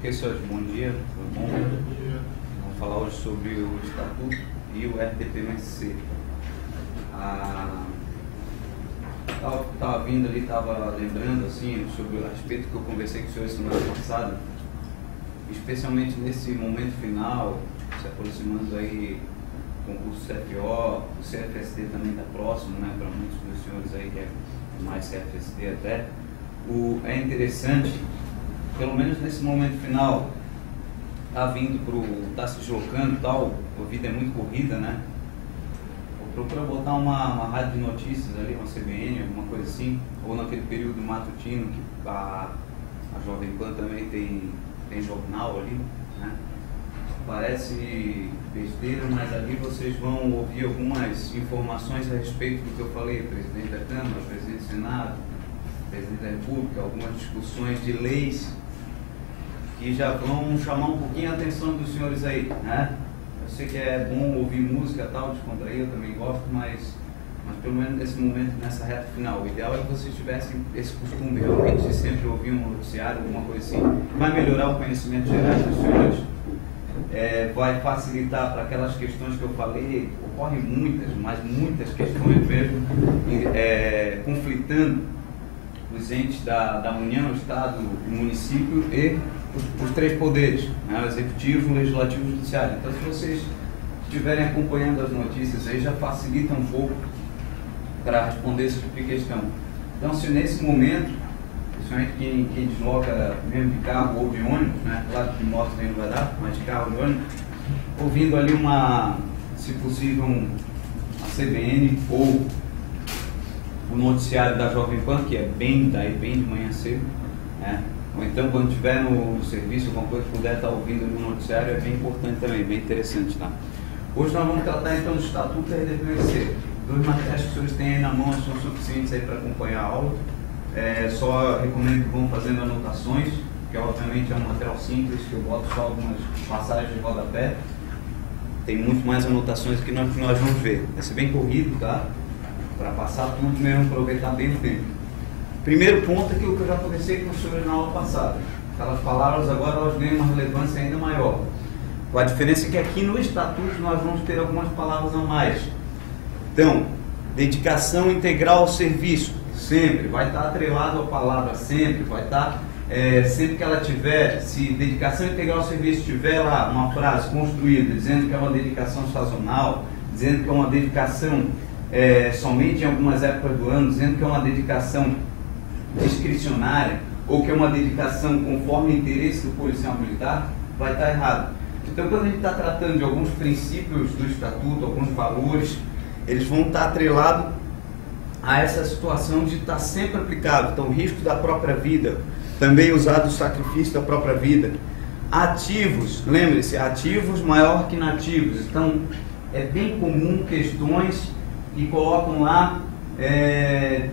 Professor, bom dia, tudo bom? Vamos falar hoje sobre o Estatuto e o RDP-MSC. Estava vindo ali, estava lembrando assim, sobre o respeito que eu conversei com o senhor semana passada, especialmente nesse momento final, se aproximando aí do concurso CFO, o CFSD também está próximo, né, para muitos dos senhores aí que é mais CFSD até. É interessante, pelo menos nesse momento final, tá se deslocando e tal, a vida é muito corrida, né? Procura botar uma rádio de notícias ali, uma CBN, alguma coisa assim, ou naquele período matutino que a Jovem Pan também tem jornal ali, né? Parece besteira, mas ali vocês vão ouvir algumas informações a respeito do que eu falei, presidente da Câmara, presidente do Senado, presidente da República, algumas discussões de leis que já vão chamar um pouquinho a atenção dos senhores aí, né? Eu sei que é bom ouvir música e tal, descontrair, eu também gosto, mas pelo menos nesse momento, nessa reta final, o ideal é que vocês tivessem esse costume realmente de sempre ouvir um noticiário, alguma coisa assim. Vai melhorar o conhecimento geral dos senhores, vai facilitar para aquelas questões que eu falei, ocorrem muitas, mas muitas questões mesmo, conflitando os entes da União, o Estado, o município e os três poderes, né? O Executivo, o Legislativo e o Judiciário. Então, se vocês estiverem acompanhando as notícias aí, já facilita um pouco para responder esse tipo de questão. Então, se nesse momento, principalmente quem desloca mesmo de carro ou de ônibus, né? Claro que de moto nem não vai dar, mas de carro ou de ônibus, ouvindo ali se possível, uma CBN ou o noticiário da Jovem Pan, que é bem de manhã cedo, né? Ou então, quando estiver no serviço, alguma coisa que puder estar ouvindo no noticiário, é bem importante também, bem interessante, tá? Hoje nós vamos tratar então do Estatuto e RDP-MSC. Dois materiais que os senhores têm aí na mão são suficientes aí para acompanhar a aula. Só recomendo que vão fazendo anotações, que obviamente é um material simples, que eu boto só algumas passagens de rodapé. Tem muito mais anotações aqui que nós vamos ver. Vai ser bem corrido, tá? Para passar tudo mesmo, aproveitar bem o tempo. Primeiro ponto é aquilo que eu já conversei com os senhores na aula passada. Aquelas palavras agora elas ganham uma relevância ainda maior. A diferença é que aqui no Estatuto nós vamos ter algumas palavras a mais. Então, dedicação integral ao serviço, sempre, vai estar atrelado à palavra sempre, vai estar, sempre que ela tiver, se dedicação integral ao serviço tiver lá uma frase construída, dizendo que é uma dedicação sazonal, dizendo que é uma dedicação somente em algumas épocas do ano, dizendo que é uma dedicação discricionária, ou que é uma dedicação conforme o interesse do policial militar, vai estar errado. Então, quando a gente está tratando de alguns princípios do Estatuto, alguns valores, eles vão estar atrelados a essa situação de estar sempre aplicado. Então, o risco da própria vida, também usado o sacrifício da própria vida. Ativos, lembre-se, ativos maior que inativos. Então, é bem comum questões que colocam lá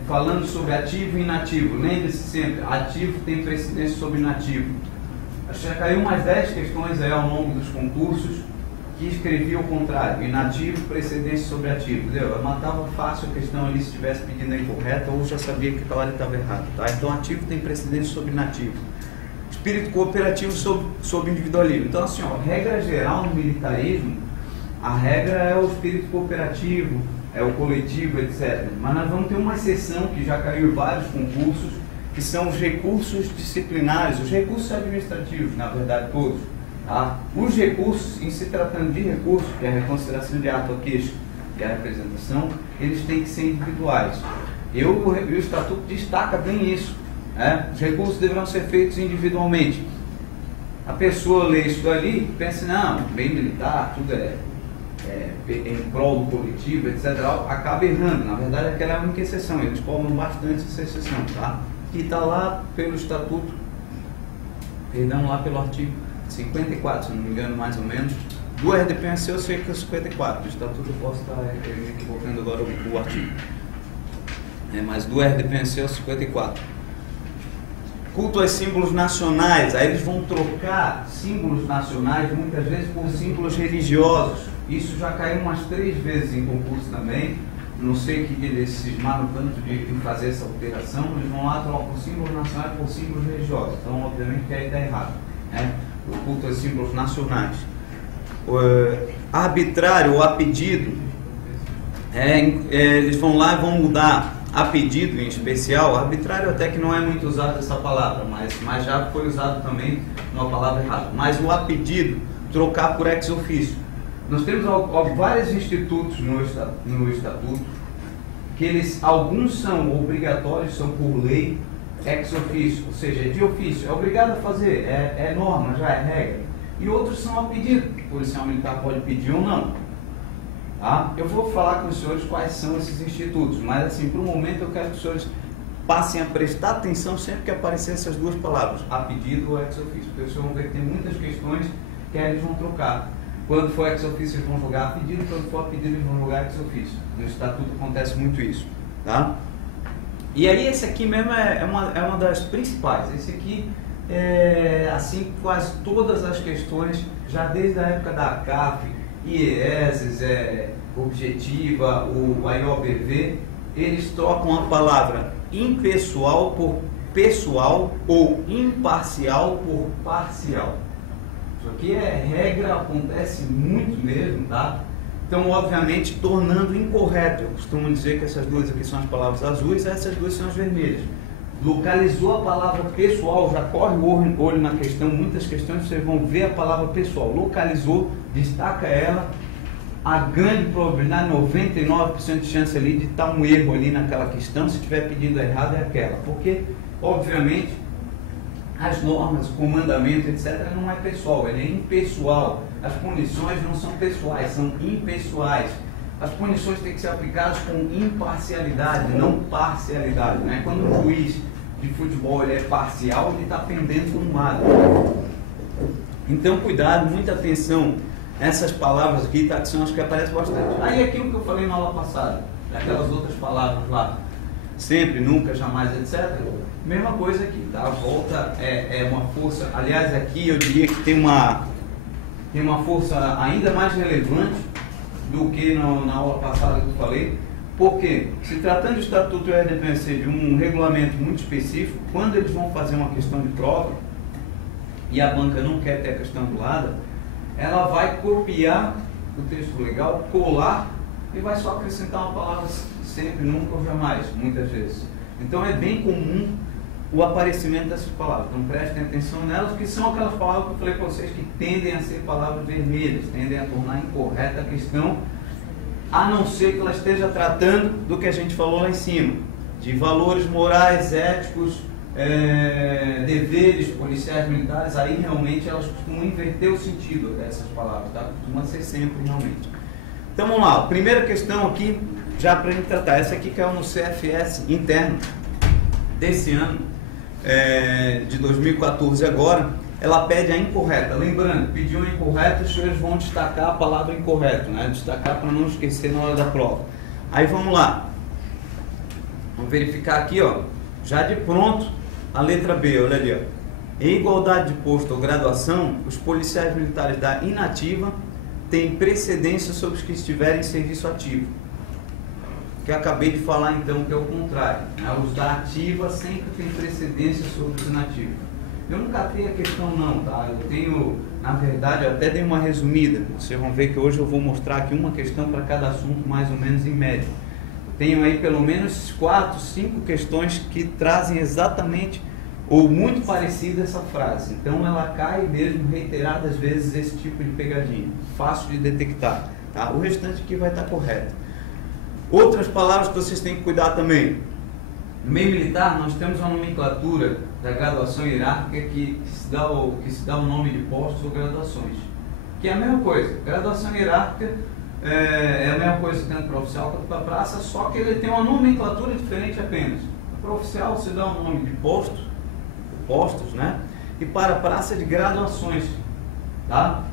falando sobre ativo e inativo. Lembre-se sempre, ativo tem precedência sobre inativo. Acho que já caiu umas 10 questões aí ao longo dos concursos que escrevia o contrário, inativo, precedência sobre ativo. Entendeu? Eu matava fácil a questão ali se estivesse pedindo a incorreta ou já sabia que aquela hora estava errada. Tá? Então, ativo tem precedência sobre inativo. Espírito cooperativo sobre individualismo. Então, assim, regra geral no militarismo, a regra é o espírito cooperativo, é o coletivo, etc. Mas nós vamos ter uma exceção que já caiu em vários concursos, que são os recursos disciplinares, os recursos administrativos, na verdade todos. Tá? Os recursos, em se tratando de recursos, que é a reconsideração de ato a queixa e a representação, eles têm que ser individuais. O Estatuto destaca bem isso. Os recursos deverão ser feitos individualmente. A pessoa lê isso ali e pensa, não, bem militar, tudo em prol do coletivo, etc., acaba errando. Na verdade, aquela é a única exceção. Eles cobram bastante essa exceção, tá? Que está lá pelo Estatuto, lá pelo artigo 54, se não me engano, mais ou menos. Do RDP-MSC eu sei que é 54, do Estatuto eu posso estar me equivocando agora o artigo. Mas do RDP-MSC é o 54. Culto aos símbolos nacionais, aí eles vão trocar símbolos nacionais muitas vezes por símbolos religiosos. Isso já caiu umas 3 vezes em concurso também. Não sei que eles cismaram tanto de fazer essa alteração, eles vão lá trocar por símbolos nacionais por símbolos religiosos. Então, obviamente, que aí está errado. né? O culto aos símbolos nacionais. Arbitrário ou a pedido, eles vão lá e vão mudar a pedido em especial. Arbitrário até que não é muito usado essa palavra, mas já foi usado também uma palavra errada. Mas o a pedido, trocar por ex officio. Nós temos vários institutos no estatuto, que alguns são obrigatórios, são por lei, ex officio, ou seja, de ofício, é obrigado a fazer, é norma, já é regra. E outros são a pedido, o policial militar pode pedir ou não. Tá? Eu vou falar com os senhores quais são esses institutos, mas assim, por um momento eu quero que os senhores passem a prestar atenção sempre que aparecer essas duas palavras, a pedido ou ex officio, porque os senhores vão ver que tem muitas questões que eles vão trocar. Quando for ex officio eles vão jogar a pedido, quando for a pedido eles vão jogar ex officio. No estatuto acontece muito isso. Tá? E aí esse aqui mesmo é uma das principais. Esse aqui assim, quase todas as questões, já desde a época da CAF, IESES, Objetiva, o IOBV, eles trocam a palavra impessoal por pessoal ou imparcial por parcial. Isso aqui é regra, acontece muito mesmo, tá? Então, obviamente, tornando incorreto. Eu costumo dizer que essas duas aqui são as palavras azuis, essas duas são as vermelhas. Localizou a palavra pessoal, já corre o olho na questão, muitas questões vocês vão ver a palavra pessoal. Localizou, destaca ela, a grande probabilidade, 99% de chance ali de estar um erro ali naquela questão, se estiver pedindo errado é aquela. Porque, obviamente, as normas, o mandamento, etc., não é pessoal, ele é impessoal. As punições não são pessoais, são impessoais. As punições têm que ser aplicadas com imparcialidade, não parcialidade, né? Quando um juiz de futebol ele é parcial, ele está pendendo por um lado. Então, cuidado, muita atenção nessas palavras aqui, tá? Que são as que aparecem bastante. Aí aquilo que eu falei na aula passada, aquelas outras palavras lá, sempre, nunca, jamais, etc. Mesma coisa aqui, tá? A volta é uma força, aliás, aqui eu diria que tem uma força ainda mais relevante do que na aula passada que eu falei, porque se tratando do Estatuto do RDPC de um regulamento muito específico, quando eles vão fazer uma questão de prova e a banca não quer ter a questão do lado, ela vai copiar o texto legal, colar e vai só acrescentar uma palavra sempre, nunca ou jamais, muitas vezes. Então é bem comum o aparecimento dessas palavras. Então prestem atenção nelas, que são aquelas palavras que eu falei para vocês que tendem a ser palavras vermelhas, tendem a tornar incorreta a questão, a não ser que ela esteja tratando do que a gente falou lá em cima, de valores morais, éticos, deveres policiais militares. Aí realmente elas costumam inverter o sentido dessas palavras, tá? Costuma ser sempre realmente. Então vamos lá, primeira questão aqui, já para a gente tratar, essa aqui caiu no CFS interno desse ano, de 2014 agora, ela pede a incorreta. Lembrando, pediu a incorreta, os senhores vão destacar a palavra incorreto, né? Destacar para não esquecer na hora da prova. Aí vamos lá, vamos verificar aqui, ó, já de pronto, a letra B, olha ali, ó. Em igualdade de posto ou graduação, os policiais militares da inativa têm precedência sobre os que estiverem em serviço ativo. Que eu acabei de falar então que é o contrário, né? Os da ativa sempre têm precedência sobre os inativos. Eu nunca tenho a questão não, tá? Eu tenho, na verdade, eu até dei uma resumida. Vocês vão ver que hoje eu vou mostrar aqui uma questão para cada assunto, mais ou menos em média. Eu tenho aí pelo menos 4, 5 questões que trazem exatamente ou muito parecida essa frase. Então ela cai mesmo reiteradas vezes esse tipo de pegadinha. Fácil de detectar, tá? O restante aqui vai estar correto. Outras palavras que vocês têm que cuidar também. No meio militar, nós temos a nomenclatura da graduação hierárquica que se dá o nome de postos ou graduações. Que é a mesma coisa. Graduação hierárquica é a mesma coisa tanto para oficial quanto para praça, só que ele tem uma nomenclatura diferente apenas. Para oficial se dá o nome de postos, né? E para praça de graduações. Tá?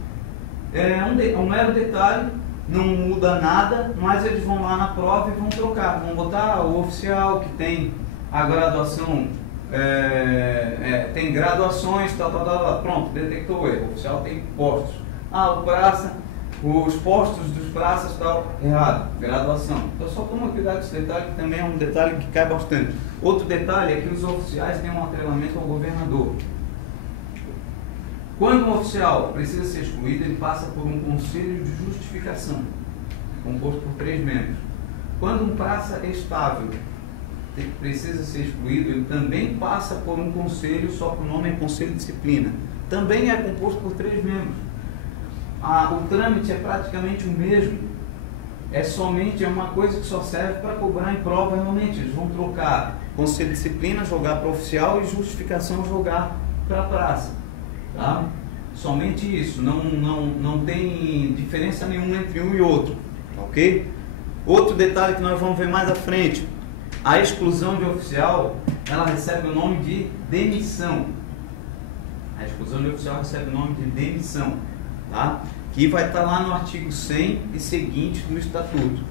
É um mero detalhe. Não muda nada, mas eles vão lá na prova e vão trocar. Vão botar o oficial que tem a graduação, tem graduações, pronto, detectou o erro. O oficial tem postos. O praça, os postos dos praças, errado, graduação. Então só toma cuidado com esse detalhe, que também é um detalhe que cai bastante. Outro detalhe é que os oficiais têm um atrelamento ao governador. Quando um oficial precisa ser excluído, ele passa por um conselho de justificação, composto por 3 membros. Quando um praça estável precisa ser excluído, ele também passa por um conselho, só que o nome é Conselho de Disciplina. Também é composto por 3 membros. O trâmite é praticamente o mesmo. É uma coisa que só serve para cobrar em prova realmente. Eles vão trocar Conselho de Disciplina, jogar para oficial, e justificação jogar para a praça. Tá? Somente isso. Não tem diferença nenhuma entre um e outro. Ok? Outro detalhe que nós vamos ver mais à frente. A exclusão de oficial, ela recebe o nome de demissão. A exclusão de oficial recebe o nome de demissão, tá? Que vai estar lá no artigo 100 e seguinte do Estatuto.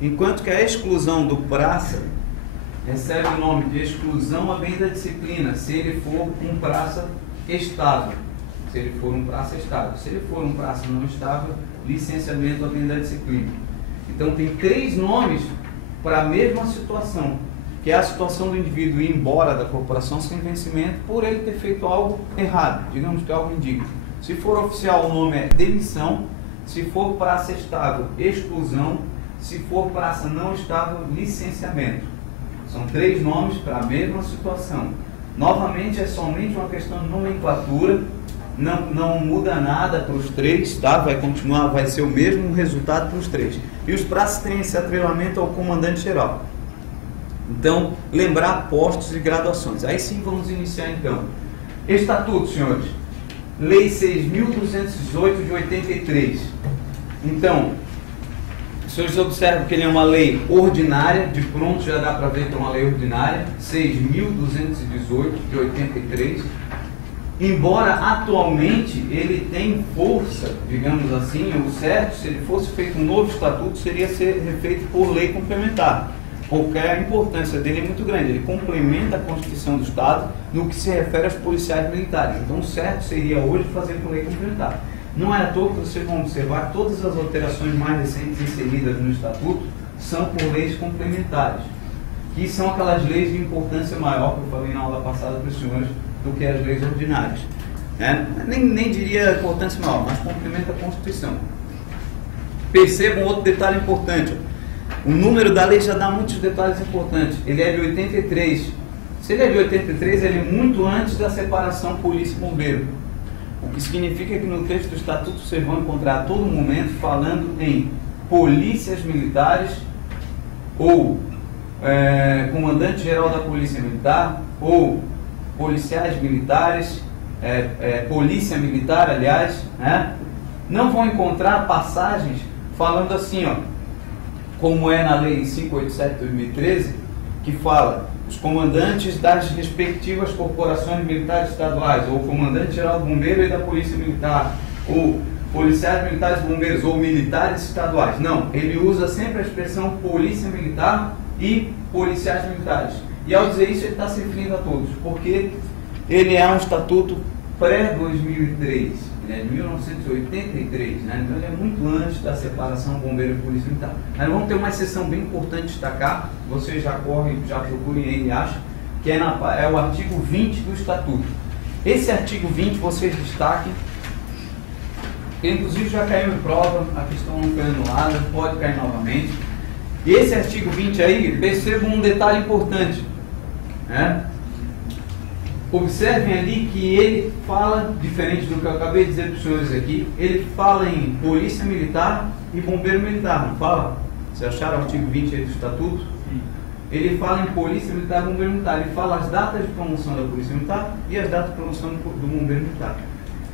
Enquanto que a exclusão do praça recebe o nome de exclusão a bem da disciplina, se ele for um praça estável. Se ele for um praça estável. Se ele for um praça não estável, licenciamento a bem da disciplina. Então tem 3 nomes para a mesma situação, que é a situação do indivíduo ir embora da corporação sem vencimento por ele ter feito algo errado, digamos que algo indigno. Se for oficial, o nome é demissão. Se for praça estável, exclusão. Se for praça não estável, licenciamento. São 3 nomes para a mesma situação. Novamente, é somente uma questão de nomenclatura, não muda nada para os 3, tá? Vai continuar, vai ser o mesmo resultado para os 3. E os praças têm esse atrelamento ao comandante geral. Então, lembrar postos e graduações. Aí sim vamos iniciar então. Estatuto, senhores. Lei 6.218 de 83. Então, os senhores observam que ele é uma lei ordinária, de pronto já dá para ver que é uma lei ordinária, 6.218 de 83. Embora atualmente ele tenha força, digamos assim, o certo, se ele fosse feito um novo estatuto, seria ser refeito por lei complementar, porque a importância dele é muito grande. Ele complementa a Constituição do Estado no que se refere aos policiais militares. Então o certo seria hoje fazer por lei complementar. Não é à toa que vocês vão observar todas as alterações mais recentes inseridas no estatuto são por leis complementares, que são aquelas leis de importância maior que eu falei na aula passada para os senhores, do que as leis ordinárias. Nem diria importância maior, mas complementa a Constituição. Percebam outro detalhe importante. O número da lei já dá muitos detalhes importantes. Ele é de 83. Se ele é de 83, ele é muito antes da separação polícia e bombeiro. O que significa que no texto do Estatuto vocês vão encontrar a todo momento falando em polícias militares ou comandante-geral da Polícia Militar ou policiais militares, polícia militar, aliás, né? Não vão encontrar passagens falando assim, ó, como é na Lei 587 de 2013, que fala os comandantes das respectivas corporações militares estaduais, ou comandante-geral do bombeiro e da Polícia Militar, ou policiais militares bombeiros, ou militares estaduais. Não, ele usa sempre a expressão polícia militar e policiais militares. E ao dizer isso, ele está se referindo a todos, porque ele é um estatuto pré-2003, ele é de 1983, né? Então ele é muito antes da separação bombeiro e polícia militar. Mas vamos ter uma exceção bem importante de destacar, vocês já procurem aí e acham, que é o artigo 20 do estatuto. Esse artigo 20 vocês destaquem, que inclusive já caiu em prova, a questão não foi anulada, pode cair novamente. E esse artigo 20 aí, percebam um detalhe importante, né? Observem ali que ele fala, diferente do que eu acabei de dizer para os senhores aqui, ele fala em polícia militar e bombeiro militar, não fala? Vocês acharam o artigo 20 aí do estatuto? Sim. Ele fala em polícia militar e bombeiro militar, ele fala as datas de promoção da polícia militar e as datas de promoção do bombeiro militar.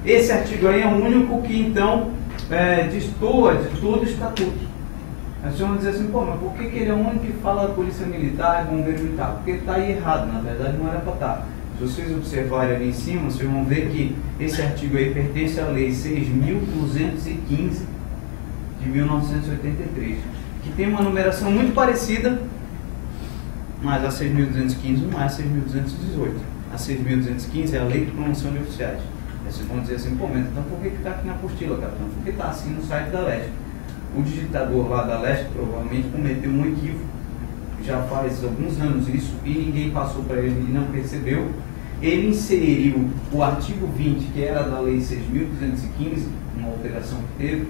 Esse artigo aí é o único que então destoa de todo o estatuto. Aí vocês vão dizer assim, pô, mas por que ele é o único que fala polícia militar e bombeiro militar? Porque está aí errado, na verdade não era para estar. Se vocês observarem ali em cima, vocês vão ver que esse artigo aí pertence à Lei 6.215 de 1983, que tem uma numeração muito parecida, mas a 6.215 não é a 6.218. A 6.215 é a Lei de Promoção de Oficiais. Aí vocês vão dizer assim, pô, mas então por que está aqui na apostila, capitão? Porque está assim no site da Leste. O digitador lá da Leste provavelmente cometeu um equívoco, já faz alguns anos isso, e ninguém passou para ele e não percebeu. ele inseriu o artigo 20, que era da Lei 6.215, uma alteração que teve,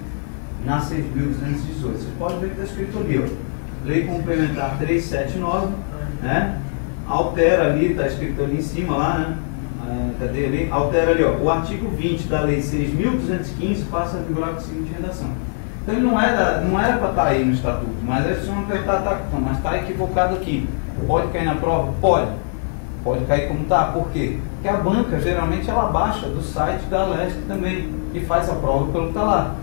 na 6.218. Vocês podem ver que está escrito ali, ó, Lei Complementar 379, né? Altera ali, está escrito ali em cima, lá, né? Cadê ali? Altera ali, ó, o artigo 20 da Lei 6.215 passa a vigorar com a seguinte redação. Então ele não era para estar aí no estatuto, mas aí se não perguntar, mas está equivocado aqui. Pode cair na prova? Pode. Pode cair como está. Por quê? Porque a banca, geralmente, ela baixa do site da Alesc também e faz a prova pelo que está lá.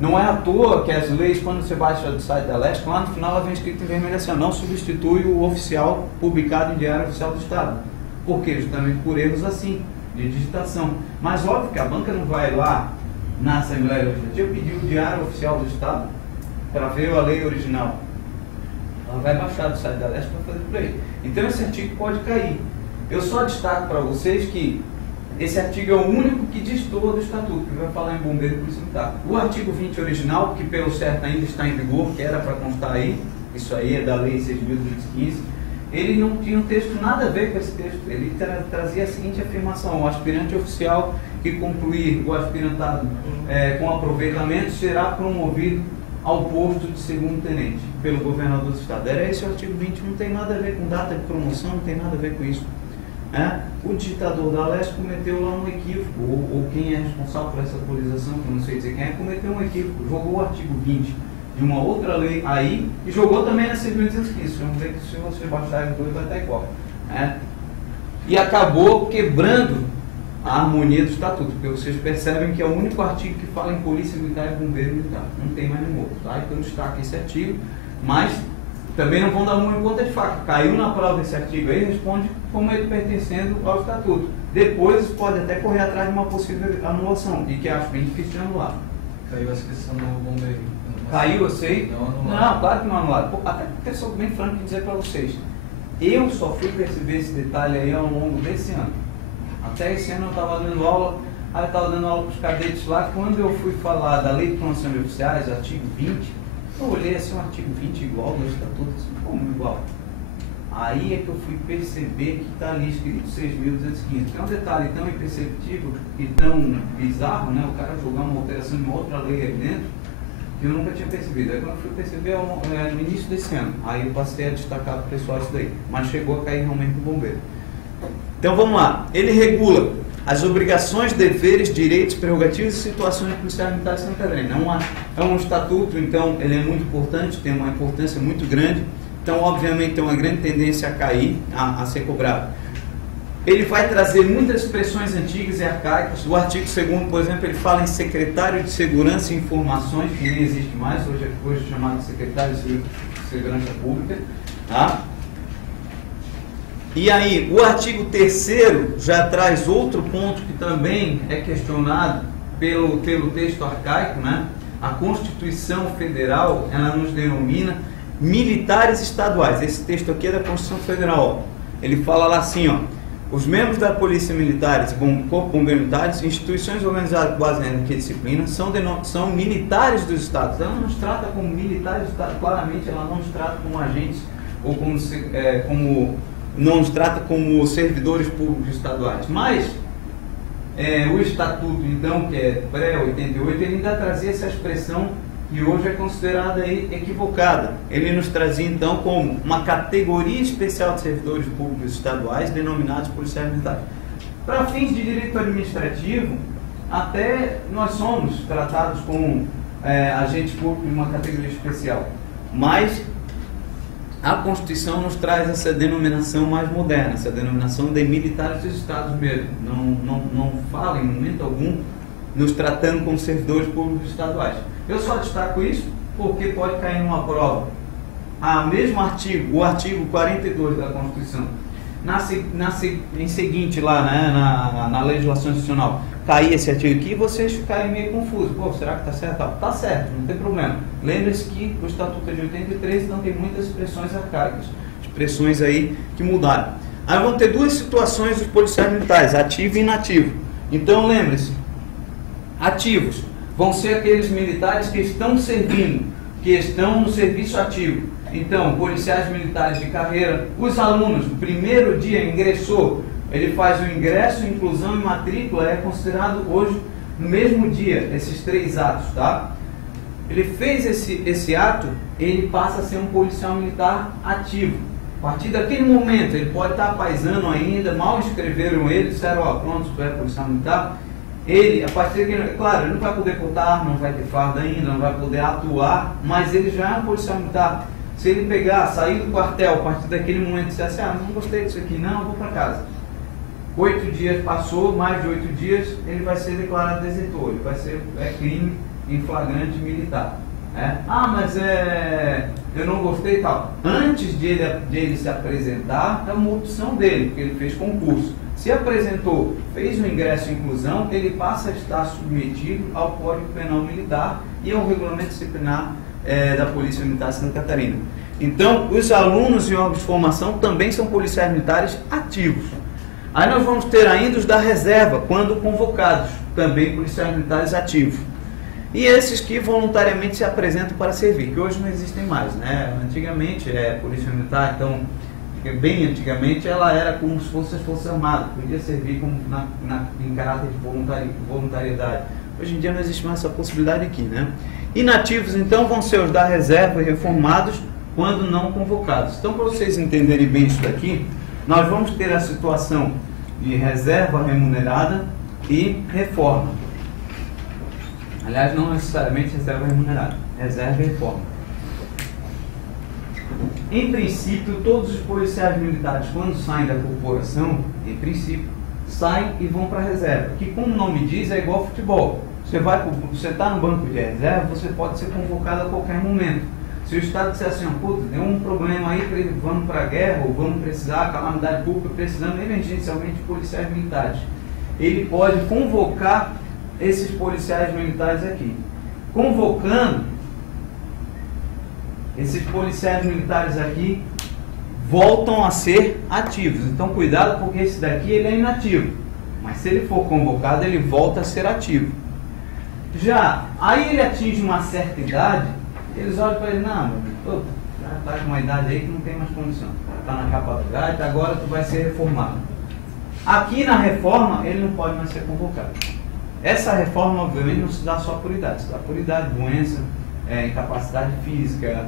Não é à toa que as leis, quando você baixa do site da Alesc, lá no final ela vem escrito em vermelho assim, não substitui o oficial publicado em Diário Oficial do Estado. Por quê? Justamente por erros assim, de digitação. Mas óbvio que a banca não vai lá na Assembleia Legislativa pedir o Diário Oficial do Estado para ver a lei original. Ela vai baixar do site da Alesc para fazer por aí. Então esse artigo pode cair. Eu só destaco para vocês que esse artigo é o único que destoa do Estatuto, que vai falar em bombeiro e polícia militar. O artigo 20 original, que pelo certo ainda está em vigor, que era para constar aí, isso aí é da Lei 6.215, ele não tinha um texto nada a ver com esse texto. Ele trazia a seguinte afirmação: o aspirante oficial que concluir o aspirantado com aproveitamento será promovido ao posto de segundo tenente pelo governador do estado. Era esse o artigo 20, não tem nada a ver com data de promoção, não tem nada a ver com isso. O digitador da Alesc cometeu lá um equívoco, ou quem é responsável por essa atualização, que eu não sei dizer quem é, cometeu um equívoco, jogou o artigo 20 de uma outra lei aí e jogou também na 6.215. Vamos ver que se você baixar os dois vai estar igual. E acabou quebrando a harmonia do estatuto, porque vocês percebem que é o único artigo que fala em polícia militar e bombeiro militar, não tem mais nenhum outro, tá? Então destaca esse artigo, mas também não vão dar muito conta de faca. Caiu na prova esse artigo aí, responde como ele pertencendo ao estatuto. Depois pode até correr atrás de uma possível anulação, e que acho bem difícil de anular. Caiu a inscrição no bombeiro. Caiu, eu sei. Não, claro que não anularam. Até porque sou bem franco em dizer para vocês, eu só fui perceber esse detalhe aí ao longo desse ano. Até esse ano eu estava dando aula, aí eu estava dando aula para os cadetes lá. Quando eu fui falar da Lei de Promoção de Oficiais, artigo 20, eu olhei assim, um artigo 20 igual no estatuto, assim, como igual? Aí é que eu fui perceber que está ali escrito 6.215, que é um detalhe tão imperceptível e tão bizarro, né? O cara jogar uma alteração de uma outra lei aí dentro, que eu nunca tinha percebido. Aí quando eu fui perceber no início desse ano, aí eu passei a destacar para o pessoal isso daí, mas chegou a cair realmente no bombeiro. Então vamos lá, ele regula as obrigações, deveres, direitos, prerrogativas e situações policiais militares em Santa Catarina. É um estatuto, então ele é muito importante, tem uma importância muito grande, então obviamente tem uma grande tendência a cair, a ser cobrado. Ele vai trazer muitas expressões antigas e arcaicas. O artigo 2º, por exemplo, ele fala em secretário de Segurança e Informações, que nem existe mais, hoje é chamado de secretário de Segurança Pública, tá? E aí, o artigo 3º já traz outro ponto que também é questionado pelo texto arcaico, né? A Constituição Federal, ela nos denomina militares estaduais. Esse texto aqui é da Constituição Federal, ó. Ele fala lá assim, ó: os membros da Polícia Militar, Corpo Bombeiro Militares, instituições organizadas com base em disciplina, são militares dos estados. Ela não nos trata como militares do estado, claramente ela não nos trata como agentes ou como não nos trata como servidores públicos estaduais. Mas o estatuto, então, que é pré-88, ele ainda trazia essa expressão que hoje é considerada aí equivocada. Ele nos trazia então como uma categoria especial de servidores públicos estaduais denominados policiais militares. Para fins de direito administrativo, até nós somos tratados como agentes públicos de uma categoria especial, mas a Constituição nos traz essa denominação mais moderna, essa denominação de militares dos estados mesmo. Não fala em momento algum nos tratando como servidores públicos estaduais. Eu só destaco isso porque pode cair numa prova. Mesmo artigo, o artigo 42 da Constituição, em seguinte lá, né, na legislação institucional, cair esse artigo aqui, vocês ficarem meio confusos. Pô, será que está certo? Está certo, não tem problema. Lembre-se que o Estatuto é de 83, então tem muitas expressões arcaicas, expressões aí que mudaram. Aí vão ter duas situações dos policiais militares, ativo e inativo. Então lembre-se, ativos vão ser aqueles militares que estão servindo, que estão no serviço ativo. Então, policiais militares de carreira, os alunos, no primeiro dia ingressou, ele faz o ingresso, inclusão e matrícula, é considerado hoje no mesmo dia, esses 3 atos, tá? Ele fez esse ato, ele passa a ser um policial militar ativo. A partir daquele momento, ele pode estar paisano ainda, mal inscreveram ele, disseram, ó, pronto, tu é policial militar. Ele, a partir daquele, claro, ele não vai poder portar arma, não vai ter farda ainda, não vai poder atuar, mas ele já é um policial militar. Se ele pegar, sair do quartel, a partir daquele momento, disser assim, não gostei disso aqui, não, eu vou para casa. 8 dias passou, mais de 8 dias, ele vai ser declarado desertor, ele vai ser crime em flagrante militar. Mas eu não gostei e tal. Antes de ele se apresentar, é uma opção dele, porque ele fez concurso. Se apresentou, fez o ingresso e inclusão, ele passa a estar submetido ao Código Penal Militar e ao regulamento disciplinar da Polícia Militar de Santa Catarina. Então, os alunos e órgãos de formação também são policiais militares ativos. Aí nós vamos ter ainda os da reserva, quando convocados, também policiais militares ativos. E esses que voluntariamente se apresentam para servir, que hoje não existem mais, né? Antigamente, polícia militar, então, bem antigamente, ela era como se fosse as Forças Armadas, podia servir como em caráter de voluntariedade. Hoje em dia não existe mais essa possibilidade aqui, né? Inativos, então, vão ser os da reserva e reformados quando não convocados. Então, para vocês entenderem bem isso daqui, nós vamos ter a situação de reserva remunerada e reforma. Aliás, não necessariamente reserva remunerada, reserva e reforma. Em princípio, todos os policiais militares, quando saem da corporação, em princípio, saem e vão para a reserva, que como o nome diz, é igual futebol. Você está no banco de reserva, você pode ser convocado a qualquer momento. Se o Estado disser assim, puta, deu um problema aí, vamos para a guerra, ou vamos precisar, calamidade pública, precisando emergencialmente de policiais militares, ele pode convocar esses policiais militares aqui. Convocando, esses policiais militares aqui voltam a ser ativos. Então cuidado, porque esse daqui ele é inativo, mas se ele for convocado, ele volta a ser ativo. Aí ele atinge uma certa idade, eles olham para ele, não, já está com uma idade aí que não tem mais condição, está na capa do gaita, agora tu vai ser reformado. Aqui na reforma, ele não pode mais ser convocado. Essa reforma, obviamente, não se dá só por idade, se dá por idade, doença, incapacidade física,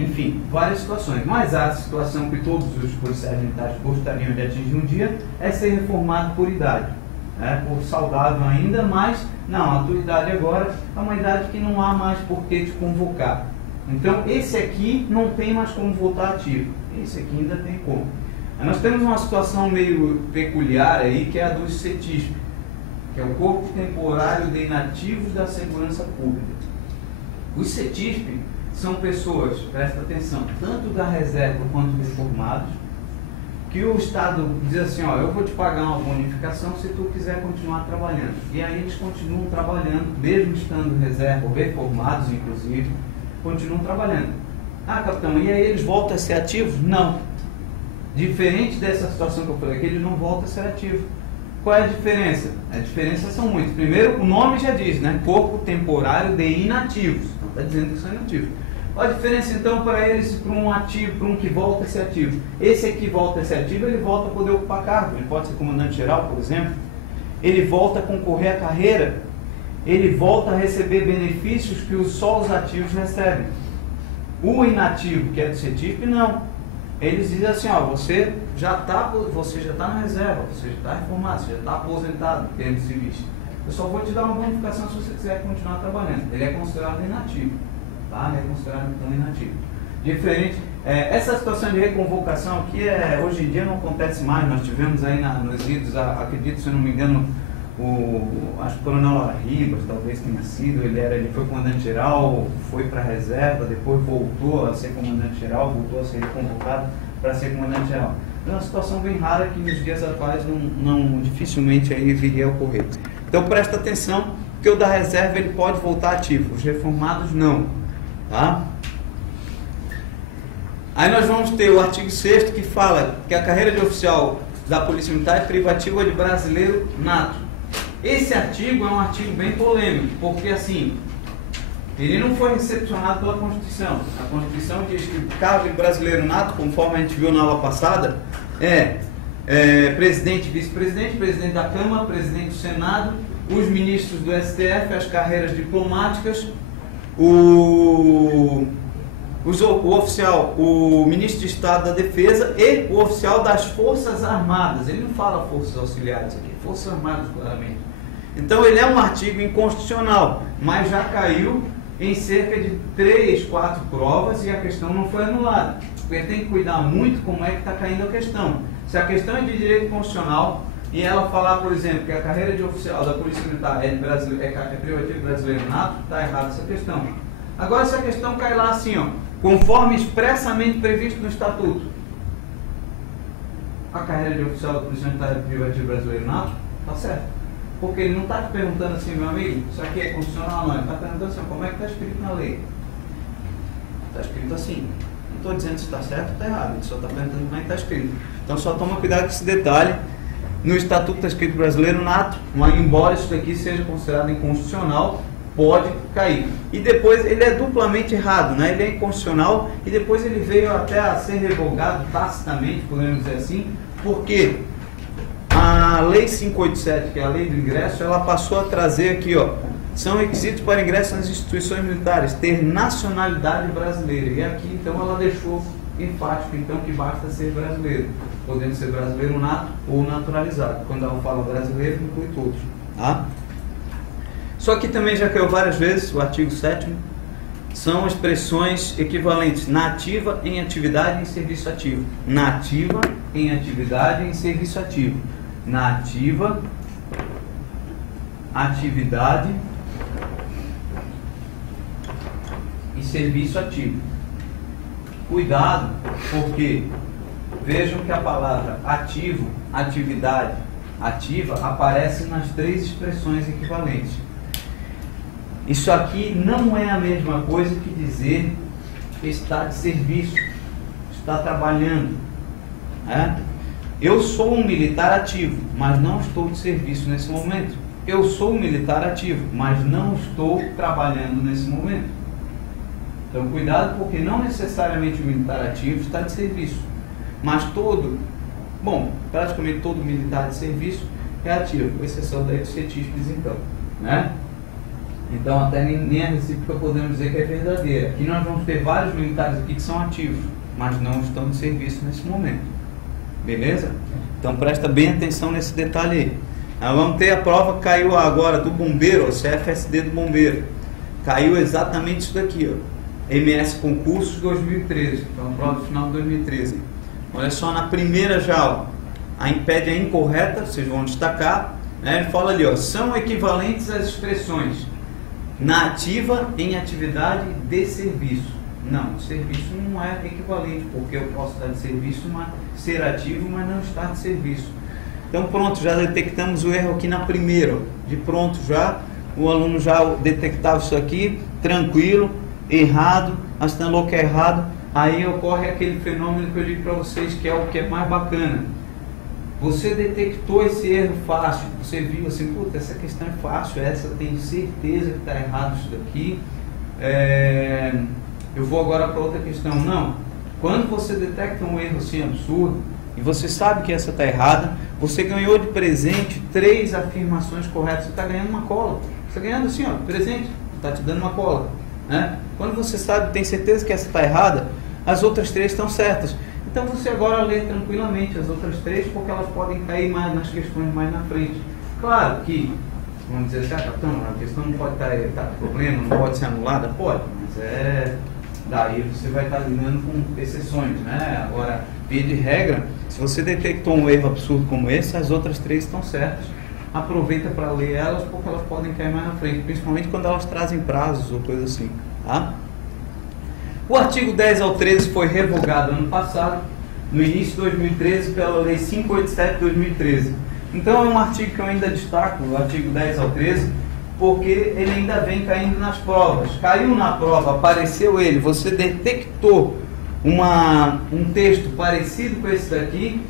enfim, várias situações. Mas a situação que todos os policiais militares gostariam de atingir um dia é ser reformado por idade, por saudável ainda, mas não, a tua idade agora é uma idade que não há mais por que te convocar. Então, esse aqui não tem mais como voltar ativo, esse aqui ainda tem como. Aí nós temos uma situação meio peculiar aí, que é a do CETISP, que é o Corpo Temporário de Inativos da Segurança Pública. Os CETISP são pessoas, presta atenção, tanto da reserva quanto reformados, que o Estado diz assim, eu vou te pagar uma bonificação se tu quiser continuar trabalhando. E aí eles continuam trabalhando, mesmo estando reserva, ou reformados inclusive, continuam trabalhando. Capitão, e aí eles voltam a ser ativos? Não. Diferente dessa situação que eu falei aqui, eles não voltam a ser ativos. Qual é a diferença? A diferença são muitas. Primeiro, o nome já diz, né? Corpo Temporário de Inativos. Não está dizendo que são inativos. Qual a diferença então para eles, para um ativo, para um que volta a ser ativo? Esse aqui volta a ser ativo, ele volta a poder ocupar cargo. Ele pode ser comandante-geral, por exemplo. Ele volta a concorrer à carreira. Ele volta a receber benefícios que só os ativos recebem. O inativo, que é do CETISP, não. Eles dizem assim, você já está na reserva, você já está reformado, você já está aposentado, em termos civis. Eu só vou te dar uma bonificação se você quiser continuar trabalhando. Ele é considerado inativo. Tá? Ele é considerado então inativo. Diferente, essa situação de reconvocação aqui, hoje em dia não acontece mais. Nós tivemos aí nos idos, acredito, se eu não me engano, acho que o Coronel Ribas, talvez tenha sido, ele foi comandante-geral, foi para a reserva, depois voltou a ser comandante-geral, voltou a ser convocado para ser comandante-geral. É uma situação bem rara que nos dias atuais não dificilmente aí viria a ocorrer. Então presta atenção, que o da reserva ele pode voltar ativo, os reformados não. Tá? Aí nós vamos ter o artigo 6º que fala que a carreira de oficial da Polícia Militar é privativa de brasileiro nato. Esse artigo é um artigo bem polêmico, porque assim, ele não foi recepcionado pela Constituição. A Constituição diz que o cargo de brasileiro nato, conforme a gente viu na aula passada, presidente, vice-presidente, presidente da Câmara, presidente do Senado, os ministros do STF, as carreiras diplomáticas, o oficial, o ministro de Estado da Defesa e o oficial das Forças Armadas. Ele não fala Forças Auxiliares aqui, Forças Armadas claramente. Então ele é um artigo inconstitucional, mas já caiu em cerca de 3, 4 provas e a questão não foi anulada. Porque tem que cuidar muito como é que está caindo a questão. Se a questão é de direito constitucional e ela falar, por exemplo, que a carreira de oficial da Polícia Militar é privativo brasileiro nato, está errada essa questão. Agora, se a questão cai lá assim, ó, conforme expressamente previsto no Estatuto, a carreira de oficial da Polícia Militar é privativo brasileiro nato, está certo. Porque ele não está te perguntando assim, meu amigo, isso aqui é constitucional ou não? Ele está perguntando assim, como é que está escrito na lei? Está escrito assim. Não estou dizendo se está certo ou está errado, ele só está perguntando como é que está escrito. Então só toma cuidado com esse detalhe. No Estatuto está escrito brasileiro nato, mas embora isso daqui seja considerado inconstitucional, pode cair. E depois ele é duplamente errado, né? Ele é inconstitucional e depois ele veio até a ser revogado tacitamente, podemos dizer assim, porque a Lei 587, que é a Lei do Ingresso, ela passou a trazer aqui, ó, são requisitos para ingresso nas instituições militares, ter nacionalidade brasileira. E aqui, então, ela deixou enfático, então, que basta ser brasileiro, podendo ser brasileiro nato ou naturalizado. Quando ela fala brasileiro, inclui todos, tá? Só que também já caiu várias vezes, o artigo 7º, são expressões equivalentes na ativa, em atividade e em serviço ativo. Na ativa, em atividade e em serviço ativo. Na ativa, atividade e serviço ativo. Cuidado, porque vejam que a palavra ativo, atividade, ativa aparece nas 3 expressões equivalentes. Isso aqui não é a mesma coisa que dizer está de serviço, está trabalhando, né? Eu sou um militar ativo, mas não estou de serviço nesse momento. Eu sou um militar ativo, mas não estou trabalhando nesse momento. Então cuidado, porque não necessariamente o militar ativo está de serviço, mas praticamente todo militar de serviço é ativo, com exceção da ex-cetíspes, então, né? Então até nem a recíproca podemos dizer que é verdadeira. Aqui nós vamos ter vários militares aqui que são ativos, mas não estão de serviço nesse momento. Beleza? Então presta bem atenção nesse detalhe aí. Nós vamos ter a prova, caiu agora do bombeiro, o CFSD do bombeiro. Caiu exatamente isso daqui, ó. MS Concursos 2013. Então a prova final de 2013. Olha só, na primeira já, ó, a impede é incorreta, vocês vão destacar, né? Ele fala ali, ó, são equivalentes às expressões na ativa, em atividade de serviço. Não, serviço não é equivalente, porque eu posso estar de serviço, ser ativo, mas não estar de serviço. Então pronto, já detectamos o erro aqui na primeira. De pronto já, o aluno já detectava isso aqui, tranquilo, errado, assinalou que é errado. Aí ocorre aquele fenômeno que eu digo para vocês, que é o que é mais bacana. Você detectou esse erro fácil, você viu assim, puta, essa questão é fácil, essa eu tenho certeza que está errado isso daqui. Eu vou agora para outra questão. Não, quando você detecta um erro assim absurdo e você sabe que essa está errada, você ganhou de presente 3 afirmações corretas. Você está ganhando uma cola, você está ganhando assim, ó, presente, está te dando uma cola, né? Quando você sabe, tem certeza que essa está errada, as outras 3 estão certas. Então você agora lê tranquilamente as outras 3, porque elas podem cair mais nas questões mais na frente. Claro que, vamos dizer assim, capitão, a questão não pode estar com problema, não pode ser anulada? Pode, mas daí você vai estar lidando com exceções, né? Agora, via de regra, se você detectou um erro absurdo como esse, as outras 3 estão certas. Aproveita para ler elas, porque elas podem cair mais na frente, principalmente quando elas trazem prazos ou coisa assim, tá? O artigo 10 ao 13 foi revogado ano passado, no início de 2013, pela Lei 587 de 2013. Então é um artigo que eu ainda destaco, o artigo 10 ao 13, porque ele ainda vem caindo nas provas. Caiu na prova, apareceu ele, você detectou um texto parecido com esse daqui,